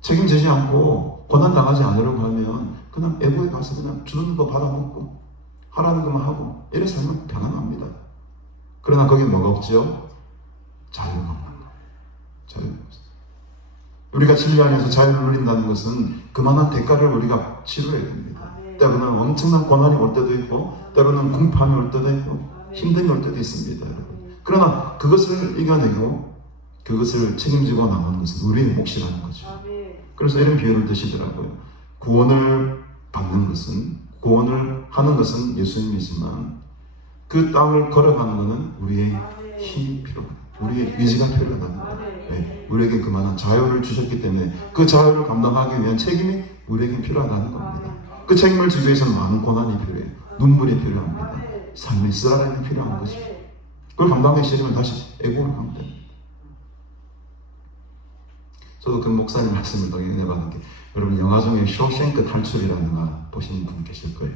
책임지지 않고 고난당하지 않으려고 하면 그냥 애국에 가서 그냥 주는 거 받아먹고 하라는 것만 하고 이래 살면 편안합니다. 그러나 거기에 뭐가 없죠? 자유가 없는 거예요. 자유가 없어요. 우리가 진리 안에서 자유를 누린다는 것은 그만한 대가를 우리가 치러야 됩니다. 때로는 엄청난 고난이 올 때도 있고 때로는 궁판이 올 때도 있고 힘듦이 올 때도 있습니다. 여러분. 그러나 그것을 이겨내고 그것을 책임지고 나가는 것은 우리의 몫이라는 거죠. 그래서 이런 비유를 드시더라고요. 구원을 받는 것은, 구원을 하는 것은 예수님이지만 그 땅을 걸어가는 것은 우리의 힘이 필요하다. 우리의 의지가 필요하다는 거예요. 네, 우리에게 그만한 자유를 주셨기 때문에 그 자유를 감당하기 위한 책임이 우리에게 필요하다는 겁니다. 그 책임을 지기 위해서는 많은 고난이 필요해요. 눈물이 필요합니다. 삶의 쓰라림이 필요한 거죠. 그걸 감당하기 싫으면 다시 애국으로 가면 됩니다. 저도 그 목사님 말씀을 더 은혜 받은 게, 여러분 영화 중에 쇼생크 탈출이라는 영화 보시는 분 계실 거예요.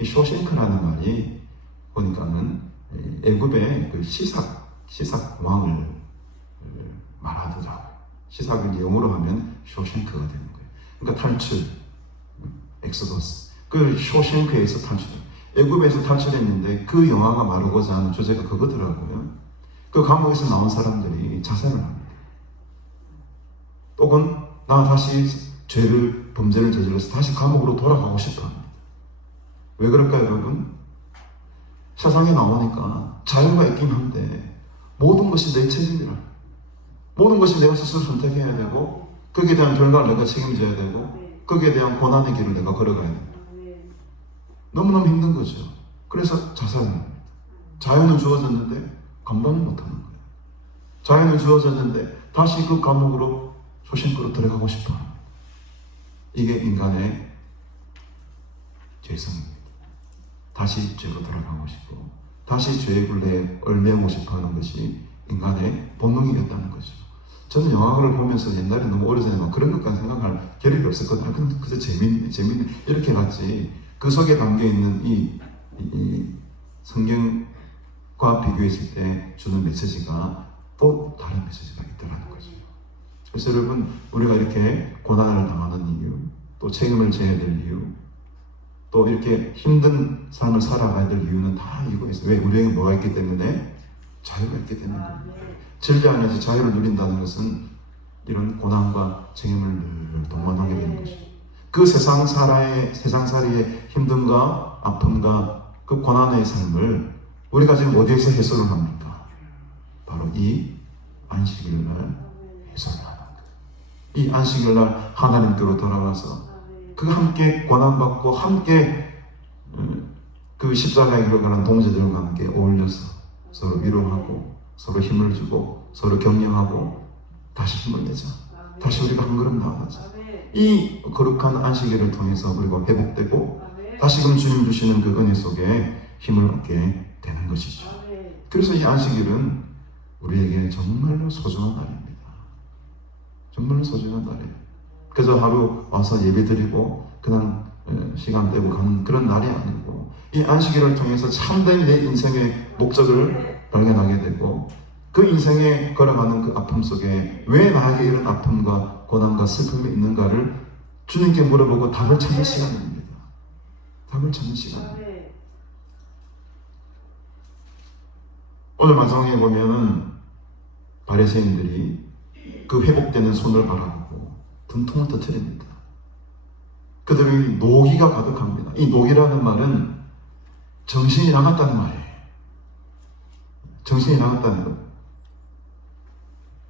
이 쇼생크라는 말이 보니까는 애굽의 그 시삭 왕을 말하더라고요. 시삭을 영어로 하면 쇼생크가 되는 거예요. 그러니까 탈출, 엑소더스. 그 쇼생크에서 탈출, 애굽에서 탈출했는데 그 영화가 말하고자 하는 주제가 그거더라고요. 그 감옥에서 나온 사람들이 자살을 합니다. 혹은 나 다시 범죄를 저질러서 다시 감옥으로 돌아가고 싶어 합니다. 왜 그럴까요, 여러분? 세상에 나오니까 자유가 있긴 한데 모든 것이 내 책임이라. 모든 것이 내가 스스로 선택해야 되고 거기에 대한 결과를 내가 책임져야 되고 거기에 대한 고난의 길을 내가 걸어가야 돼요. 너무너무 힘든 거죠. 그래서 자살합니다. 자유는 주어졌는데 감당을 못하는 거예요. 자유는 주어졌는데 다시 그 감옥으로 소신껏 들어가고 싶어 합니다. 이게 인간의 죄성입니다. 다시 죄로 돌아가고 싶고 다시 죄의 굴레에 얽매고 싶어하는 것이 인간의 본능이었다는 거죠. 저는 영화를 보면서 옛날에 너무 오래전에 막 그런 것까지 생각할 겨를이 없었거든요. 근데 그저 재밌네 이렇게 봤지. 그 속에 담겨있는 이 성경과 비교했을 때 주는 메시지가 또 다른 메시지가 있다는 거죠. 그래서 여러분, 우리가 이렇게 고난을 당하는 이유, 또 책임을 져야 될 이유, 또 이렇게 힘든 삶을 살아가야 될 이유는 다 이유가 있어요. 왜? 우리에게 뭐가 있기 때문에? 자유가 있기 때문입니다. 진리 안에서 자유를 누린다는 것은 이런 고난과 책임을 늘 동반하게 되는 것이죠. 그 세상살이의 힘듦과 아픔과 그 고난의 삶을 우리가 지금 어디에서 해소를 합니까? 바로 이 안식일날 해소를 하는 거예요. 이 안식일날 하나님께로 돌아와서 그 함께 고난받고 함께 그 십자가의 길을 가는 동지들과 함께 어울려서 서로 위로하고 서로 힘을 주고 서로 격려하고 다시 힘을 내자. 다시 우리가 한 걸음 나아가자. 이 거룩한 안식일을 통해서 우리가 회복되고 다시금 주님 주시는 그 은혜 속에 힘을 얻게 되는 것이죠. 그래서 이 안식일은 우리에게 정말로 소중한 날입니다. 정말로 소중한 날이에요. 그래서 하루 와서 예배드리고 그냥 시간 떼고 가는 그런 날이 아니고 이 안식일을 통해서 참된 내 인생의 목적을 발견하게 되고 그 인생에 걸어가는 그 아픔 속에 왜 나에게 이런 아픔과 고난과 슬픔이 있는가를 주님께 물어보고 답을 찾는 시간입니다. 답을 찾는 시간입니다. 오늘 마지막에 보면은 바리새인들이 그 회복되는 손을 바라보고 분통을 터뜨립니다. 그들의 노기가 가득합니다. 이 노기라는 말은 정신이 나갔다는 말이에요. 정신이 나갔다는 것.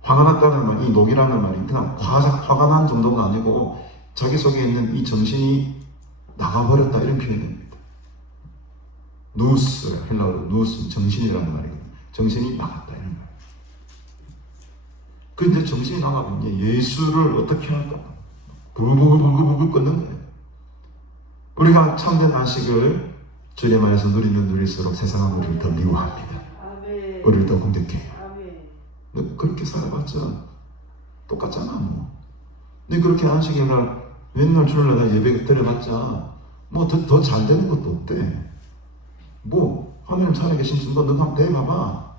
화가 났다는 말, 이 노기라는 말이 그냥 화가 난 정도가 아니고 자기 속에 있는 이 정신이 나가버렸다 이런 표현입니다. 누스, 헬라어로 누스, 정신이라는 말이거든요. 정신이 나갔다 이런 말. 그런데 정신이 나가면 예수를 어떻게 할까? 부글부글 끓는 거예요. 우리가 참된 안식을 주님 안에서 누리면 누릴수록 세상은 우리를 더 미워합니다. 우리를 더 공격해요. 너 그렇게 살아봤자 똑같잖아 뭐. 너 그렇게 안식일날 맨날 주일날 예배 드려봤자 뭐 더 잘 되는 것도 없대. 뭐 하나님 살아계신 순간 너 한번 대봐봐.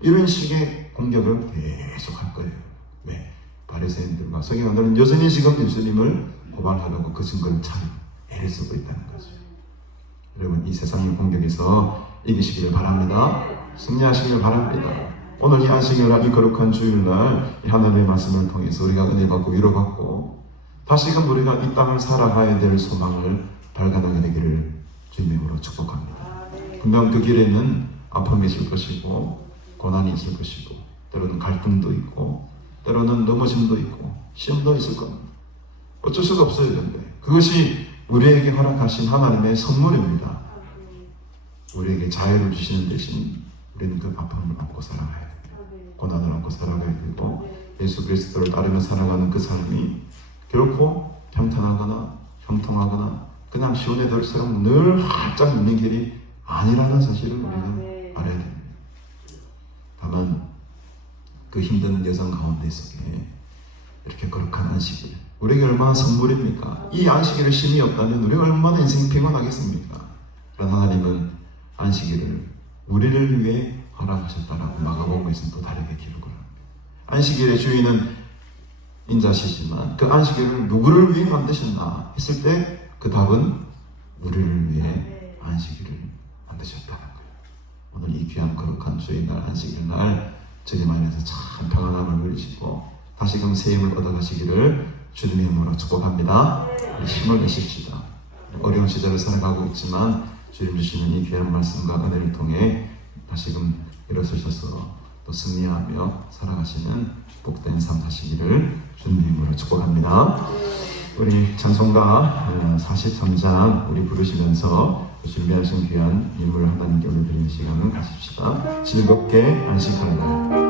이런 식의 공격을 계속 할 거예요. 왜? 바리새인들과 서기관들은 여전히 지금 예수님을 고발하려고 그 증거를 참 애를 쓰고 있다는 거죠. 여러분, 이 세상의 공격에서 이기시기를 바랍니다. 승리하시기를 바랍니다. 오늘 이 안식일날, 이 거룩한 주일날 이 하나님의 말씀을 통해서 우리가 은혜 받고 위로받고 다시금 우리가 이 땅을 살아가야 될 소망을 발견하게 되기를 주님으로 축복합니다. 분명 그 길에는 아픔이 있을 것이고 고난이 있을 것이고 때로는 갈등도 있고 때로는 넘어짐도 있고 시험도 있을 겁니다. 어쩔 수가 없어요. 근데 그것이 우리에게 허락하신 하나님의 선물입니다. 우리에게 자유를 주시는 대신 우리는 그 아픔을 안고 살아가야 돼요. 고난을 안고 살아가야 되고 예수 그리스도를 따르며 살아가는 그 삶이 결코 평탄하거나 형통하거나 그냥 시원해들수록 늘 활짝 있는 길이 아니라는 사실을 우리가 알아야 됩니다. 다만 그 힘든 여정 가운데 속에 이렇게 거룩한 안식일 우리에게 얼마나 선물입니까? 이 안식일을 심이 없다면 우리가 얼마나 인생이 피곤하겠습니까? 그러나 하나님은 안식일을 우리를 위해 허락하셨다라고 마가복음에서는 또 다르게 기록을 합니다. 안식일의 주인은 인자시지만 그 안식일을 누구를 위해 만드셨나 했을 때 그 답은 우리를 위해 안식일을 만드셨다는 거예요. 오늘 이 귀한 거룩한 주의 날 안식일 날 주님 안에서 참 평안함을 누리시고 다시금 새 힘을 얻어가시기를 주님의 이름으로 축복합니다. 힘을 내십시다. 어려운 시절을 살아가고 있지만 주님 주시는 이 귀한 말씀과 은혜를 통해 다시금 일어서셔서 또 승리하며 살아가시는 복된 삶 하시기를 주님의 이름으로 축복합니다. 우리 찬송가 43장 우리 부르시면서 준비하신 귀한 인물 하나님께 올려드리는 시간을 가집시다. 즐겁게 안식하는 날.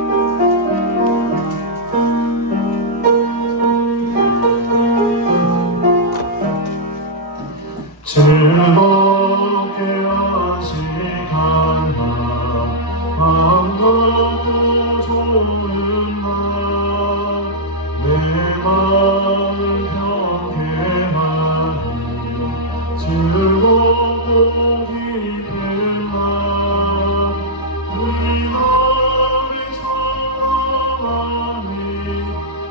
즐겁게 안식하나 안가도 좋은 날 내 마음을 평개하니 즐겁고 기쁜 날 우리 날이 선하나니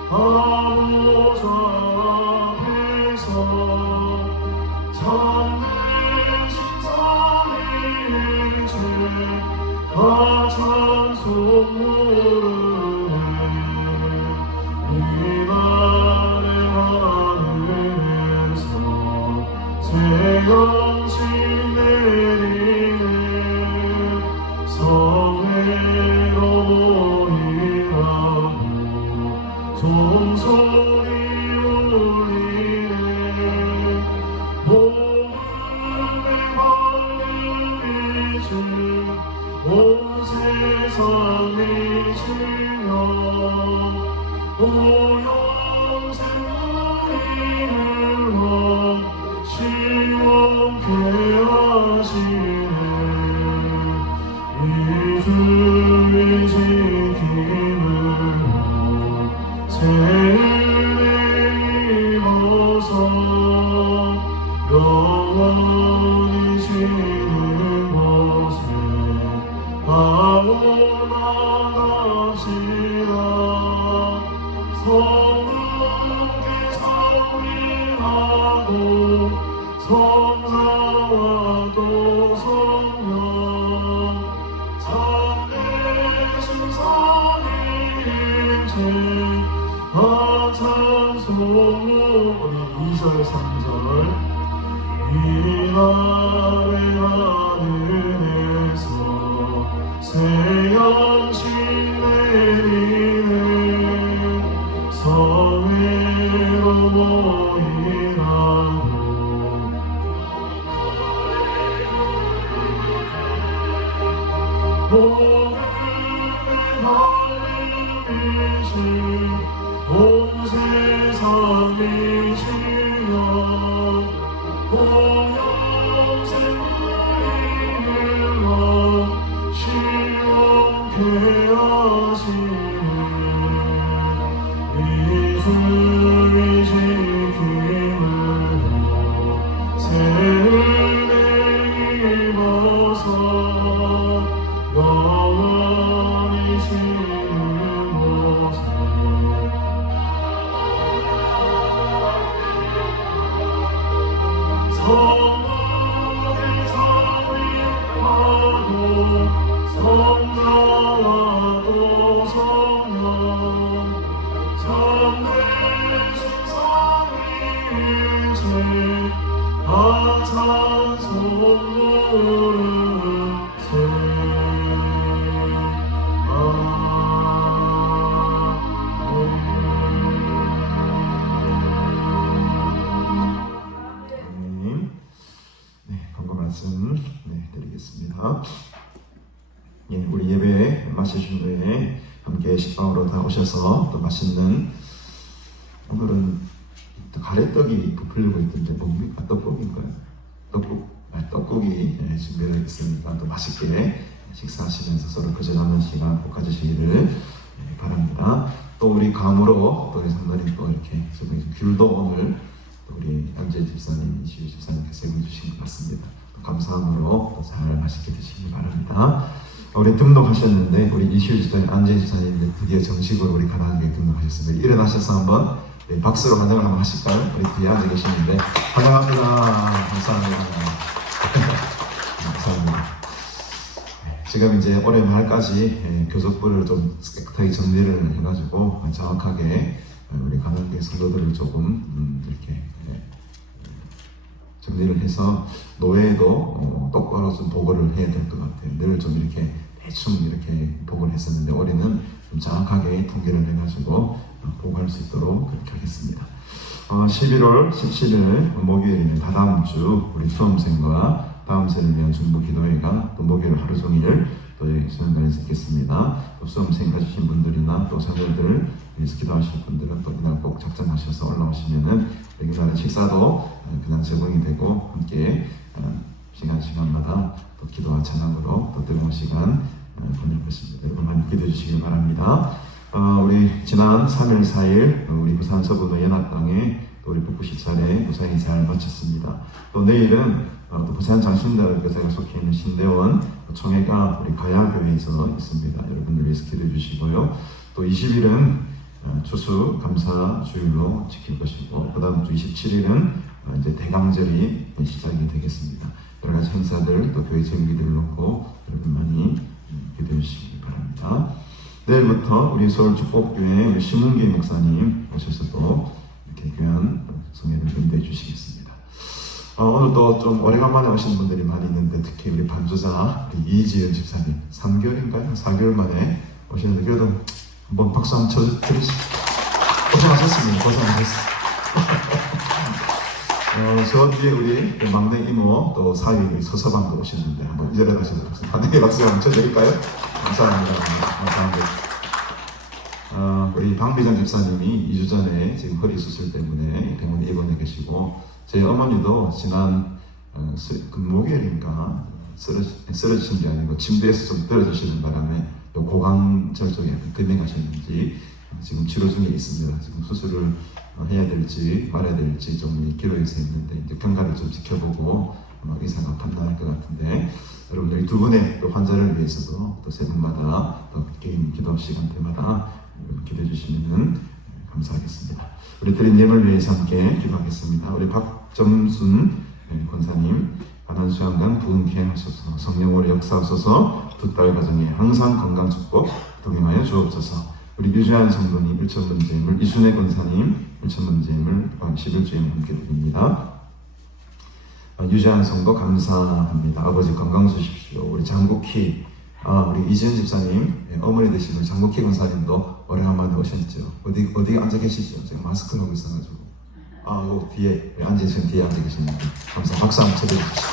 가보자 앞에서 참되신 선행체 다 찬송 부르네 이 날의 하늘에서 새 영신 내리네 성회로 모이라고 종소리 울리네 모음의 발림이지 온 세상이 지며 오영생 우리를 시원케 하시네 이 주의 지킴으로 새 은혜 입어서 영원히 쉬는 곳에 나아갑시다 성령께 성리하고 성자와도 성령 참되신 삼위일체 다 찬송 우리 2절 3절 이 날의 하늘에서 새 영신 내리네 성회로 모이라고 복음의 발림이신 온 세상이 지며 오영생 우리를 시원케 하시네 이 주의 지킴으로 새 은혜 입어서 영원히 쉬는 곳에 성령의 성리하고 성자와도 성령 참되신 삼위일체 다 찬송 부르세 아멘. 네, 광고 말씀 드리겠습니다. 예, 우리 예배 마치신 후에 함께 식빵으로 다 오셔서 또 맛있는 오늘은 가래떡이 부풀리고 있던데 뭡니까? 떡국인가요? 떡국이 준비되어 있으니까 또 맛있게 식사하시면서 서로 그저나는 시간 꼭 가지시기를 바랍니다. 또 우리 감으로 또 우리 성도님 또 이렇게 귤도 오늘 또 우리 양재 집사님, 이시우 집사님께서 세워 주신 것 같습니다. 또 감사함으로 또 잘 맛있게 드시기 바랍니다. 우리 등록하셨는데 우리 이시우 집사님, 안재 집사님 드디어 정식으로 우리 가나안교회 등록하셨습니다. 일어나셔서 한번 박수로 환영을 한번 하실까요? 우리 뒤에 앉아 계시는데 환영합니다. 감사합니다. 감사합니다. 지금 이제 올해 말까지 교적부를 좀 깨끗하게 정리를 해가지고 정확하게 우리 가나안교회 성도들을 조금 이렇게 정리를 해서 노예도 똑바로 좀 보고를 해야 될 것 같아요. 늘 좀 이렇게 대충 이렇게 보고를 했었는데 올해는 좀 정확하게 통계를 해가지고 보고할 수 있도록 그렇게 하겠습니다. 11월 17일 목요일에는 다다음 주 우리 수험생과 다음 세를 위한 중보 기도회가 또 목요일 하루 종일 또 수련관에서 있겠습니다. 또 수험생 가주신 분들이나 또 자녀들 위해서 기도하실 분들은 또 이날 꼭 작정하셔서 올라오시면은 이날의 식사도 그냥 제공이 되고 함께 시간마다 또 기도와 찬양으로 또 뜨거운 시간 보낼 것입니다. 여러분 많이 기도해 주시기 바랍니다. 우리 지난 3일 4일 우리 부산 서부도 연합당에 또 우리 북부 시찰에 무사히 잘 마쳤습니다. 또 내일은 또 부산 장신대학교가 속해 있는 신대원 총회가 우리 가야교회에서 있습니다. 여러분들 위해서 기도해 주시고요. 또 20일은 추수 감사 주일로 지킬 것이고 그 다음 주 27일은 이제 대강절이 시작이 되겠습니다. 여러 가지 행사들 또 교회 정기들을 놓고 여러분 많이 기도해 주시기 바랍니다. 내일부터 우리 서울 축복교회 우리 신문기 목사님 오셔서 또 이렇게 귀한 성회를 연대해 주시겠습니다. 오늘 또 좀 오래간만에 오신 분들이 많이 있는데 특히 우리 반주자 우리 이지은 집사님 3개월인가요? 4개월 만에 오시는데 그래도 한번 박수 한번 쳐드리시죠. 고생하셨습니다. 고생하셨습니다. 저 뒤에 우리 막내 이모 또 사위 서서방도 오시는데 한번 이전에 다시 박수 한번 쳐드릴까요? 감사합니다. 감사합니다. 우리 방비정 집사님이 2주 전에 지금 허리 수술 때문에 병원에 입원해 계시고 제 어머니도 지난 목요일인가 쓰러지신 게 아니고 침대에서 좀 떨어지시는 바람에 고관절 쪽에 금해가셨는지 지금 치료 중에 있습니다. 지금 수술을 해야 될지 말아야 될지 좀 기로에서 있는데 이제 경과를 좀 지켜보고 의사가 판단할 것 같은데 여러분들 두 분의 또 환자를 위해서도 또 새벽마다 또 개인 기도 시간 때마다 기도해 주시면 감사하겠습니다. 우리 드린 예물 위해서 함께 기도하겠습니다. 우리 박정순 권사님 가난수양관 부흥케 하소서 성령으로 역사하소서 두 딸 가정에 항상 건강 축복 동행하여 주옵소서. 우리 유주한 성도님 1,000번 제물 이순애 권사님 1,000번 제물 11주에 함께 드립니다. 유주한 성도 감사합니다. 아버지 건강 주십시오. 우리 장국희 우리 이지은 집사님 어머니 되시는 장국희 권사님도 오래간만에 오셨죠. 어디 앉아 계시죠? 제가 마스크 하고 있어가지고 뒤에 앉으신 뒤에 앉아 계십니다. 감사 박수 한번 쳐드립시오.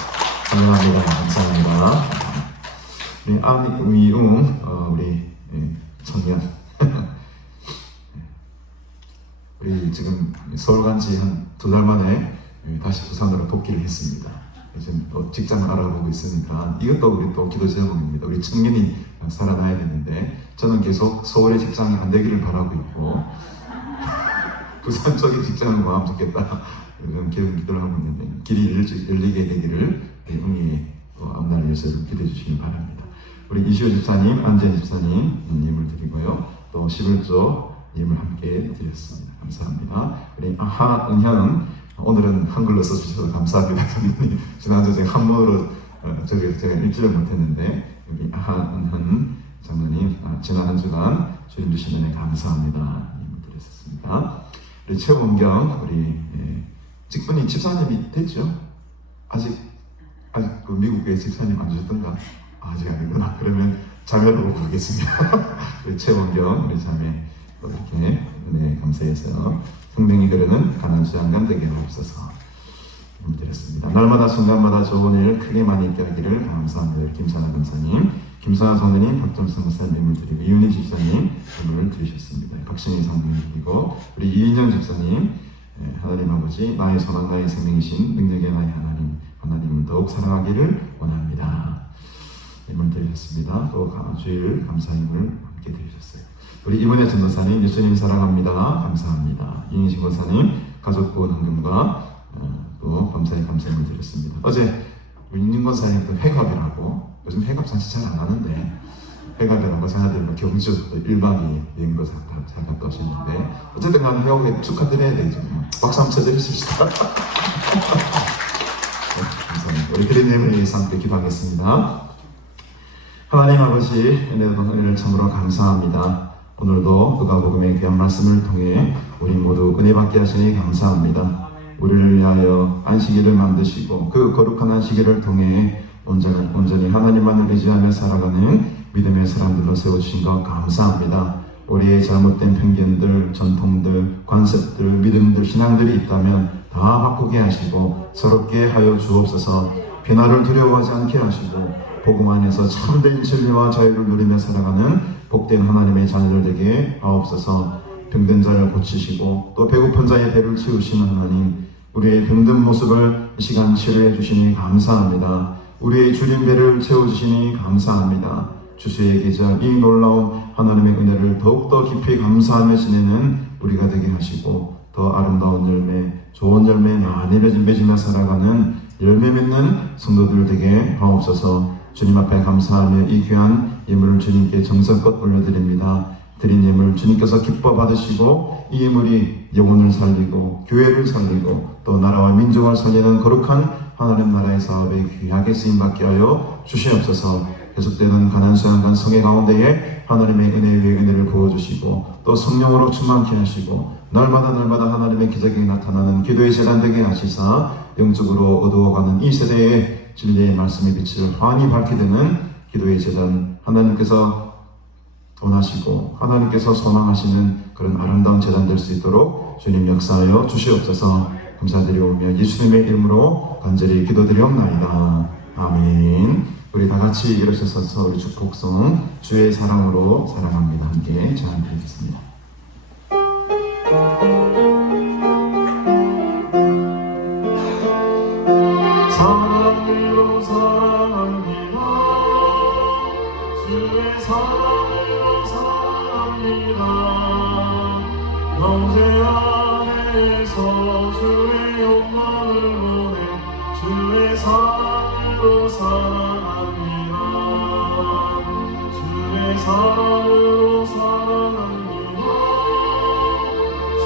감사합니다. 감사합니다. 우리 안위웅 우리 청년 우리 지금 서울 간 지 한 2달 만에 다시 부산으로 복귀를 했습니다. 지금 또 직장을 알아보고 있으니까 이것도 우리 또 기도 제목입니다. 우리 청년이 살아나야 되는데 저는 계속 서울의 직장이 안 되기를 바라고 있고 부산 쪽의 직장을 구하면 좋겠다 이런 기도를 하고 있는데 길이 열리게 되기를 응의 앞날 위해서 기도해 주시기 바랍니다. 우리 이시호 집사님, 안재현 집사님 예물 드리고요. 또 11조 예물 함께 드렸습니다. 감사합니다. 우리 하은현 오늘은 한글로 써주셔서 감사합니다. 지난주 제가 한문으로 제가 읽지를 못했는데 우리 하은현 장로님 지난 한 주간 주님 주신 은혜 감사합니다. 예물 드렸습니다. 우리 최원경 우리 직분이 집사님이 됐죠? 아직 그 미국 교회 집사님 안 주셨던가? 아직 아니구나. 그러면 자매로 부르겠습니다. 우리 최원경 우리 자매 이렇게 은혜 감사해서 성령이 그르는 가난수양관 되게 하옵소서 드렸습니다. 날마다 순간마다 좋은 일 크게 많이 있게 하기를 감사합니다. 김사나 검사님, 김사나 성도님, 박정성 목사님 예물 드리고 이윤희 집사님 예물을 드리셨습니다. 박신희 성도님 드리고 우리 이인영 집사님 하나님 아버지 나의 소망 나의 생명이신 능력의 나의 하나님을 더욱 사랑하기를 원합니다. 예물 드리셨습니다. 또 주일 감사 예물 함께 드리셨어요. 우리 이문혜 전도사님 예수님 사랑합니다. 감사합니다. 이인신 권사님 가족구원 헌금과 또 감사의 감사를 드렸습니다. 어제 우리 인진 권사님 또 회갑이라고 요즘 회갑 잔치 잘 안 하는데 회갑이라고 자녀들과 경주 1박 2일 여행도 잘 갔다 오셨는데 어쨌든 간에 회갑에 축하드려야 되죠. 박수 한번 쳐드리십시오. 감사합니다. 우리 드린 예물을 위해서 함께 기도하겠습니다. 하나님 아버지 은혜를 참으로 감사합니다. 오늘도 누가복음의 귀한 말씀을 통해 우리 모두 은혜 받게 하시니 감사합니다. 우리를 위하여 안식일을 만드시고 그 거룩한 안식일을 통해 온전히 하나님만을 의지하며 살아가는 믿음의 사람들로 세워주신 것 감사합니다. 우리의 잘못된 편견들, 전통들, 관습들, 믿음들, 신앙들이 있다면 다 바꾸게 하시고 새롭게 하여 주옵소서. 변화를 두려워하지 않게 하시고 복음 안에서 참된 진리와 자유를 누리며 살아가는 복된 하나님의 자녀들 되게 하옵소서. 병든 자를 고치시고 또 배고픈 자의 배를 채우시는 하나님, 우리의 병든 모습을 이 시간 치료해 주시니 감사합니다. 우리의 주린 배를 채워주시니 감사합니다. 주수의 계절 이 놀라운 하나님의 은혜를 더욱더 깊이 감사하며 지내는 우리가 되게 하시고 더 아름다운 열매, 좋은 열매 많이 맺으며 살아가는 열매 맺는 성도들 되게 하옵소서. 주님 앞에 감사하며 이 귀한 예물을 주님께 정성껏 올려드립니다. 드린 예물 주님께서 기뻐 받으시고 이 예물이 영혼을 살리고 교회를 살리고 또 나라와 민족을 살리는 거룩한 하나님 나라의 사업에 귀하게 쓰임받게 하여 주시옵소서. 계속되는 가난수양간 성회 가운데에 하나님의 은혜 위에 은혜를 부어주시고 또 성령으로 충만케 하시고 날마다 하나님의 기적이 나타나는 기도의 재단 되게 하시사 영적으로 어두워가는 이 세대에 진리의 말씀의 빛을 환히 밝게 되는 기도의 재단, 하나님께서 원하시고 하나님께서 소망하시는 그런 아름다운 재단 될 수 있도록 주님 역사하여 주시옵소서. 감사드리오며 예수님의 이름으로 간절히 기도드리옵나이다. 아멘. 우리 다 같이 일어서서 우리 축복성 주의 사랑으로 사랑합니다. 함께 찬양드리겠습니다. 사랑으로 사랑합니다. 주의 사랑으로 사랑합니다. 영생 안에서 주의 영광을 보내 주의 사랑으로 사랑합니다. 주의 사랑으로 사랑합니다.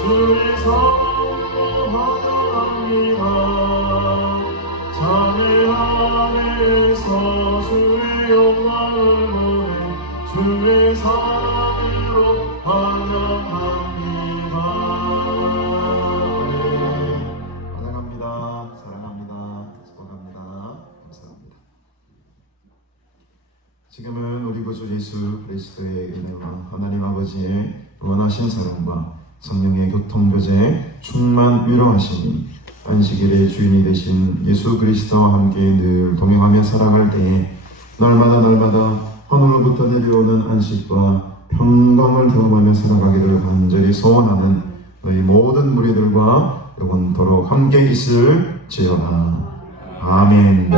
주의 사랑으로 환영합니다. 자매 안에서 주의 영광을 보내 주의 사랑으로 환영합니다. 네, 환영합니다. 사랑합니다. 축복합니다. 감사합니다. 지금은 우리 구주 예수 그리스도의 은혜와 하나님 아버지의 원하신 사랑과 성령의 교통교제 충만 위로하시니 안식일의 주인이 되신 예수 그리스도와 함께 늘 동행하며 살아갈 때에 날마다 하늘로부터 내려오는 안식과 평강을 경험하며 살아가기를 간절히 소원하는 너희 모든 무리들과 영원토록 함께 있을지어다. 아멘.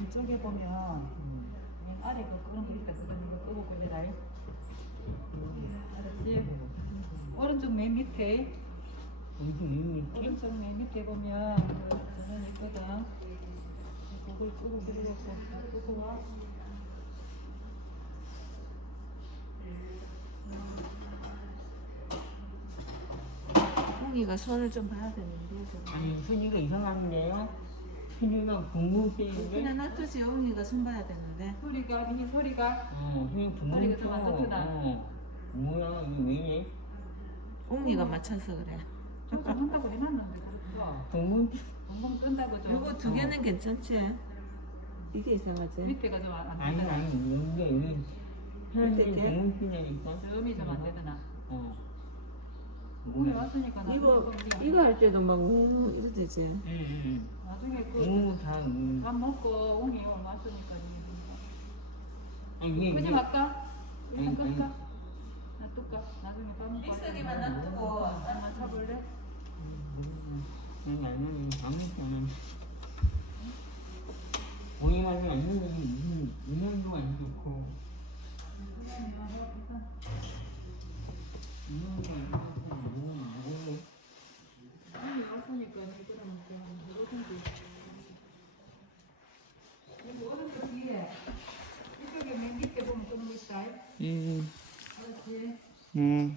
이쪽에 보면 맨 아래 그 그런 거 있다. 그거 이거 끄고 걸려라. 알았지? 오른쪽 맨 밑에 오른쪽 맨 밑에 보면 그 전원 있거든. 그걸 끄고 끄고 와. 웅이가 손을 좀 봐야 되는데 좀. 아니 순이가 이상한데요? 순이가 궁금증인데? 그냥 놔두지. 웅이가 손 봐야 되는데. 소리가 이 소리가 순이 머리가 좀 안 좋구나. 뭐야 이게 왜 이래? 웅이가 맞춰서 그래. 좀 한다고 해놨는데 궁금증 엉덩 끈다고 좀. 요거 두 개는 괜찮지? 이게 이상하지? 밑에가 좀 안 아니 되더라. 여기가 여기 현재 밑에? 궁금증이니까 점이 좀 안 되더나. 오늘 뭐야? 왔으니까 나 이거 할 때도 막 이래 되지. 응응응 나중에 다 밥 먹고 옹이 오늘 왔으니까 아니 왜 그지 말까? 일단 아니, 끌까? 놔둘까? 나중에 밥 먹고 믹서기만 놔두고 한번 사볼래? 내가 알면 아무것도 안 하는데 오이만은 안 되는 무슨 음향도 안 좋고 음향도 안 좋고 뭐 옹이 왔으니까 이거는 그냥 이러든지 여기 오른쪽 위에 이쪽에 맨 밑에 보면 좀 있다. 알았지? 음.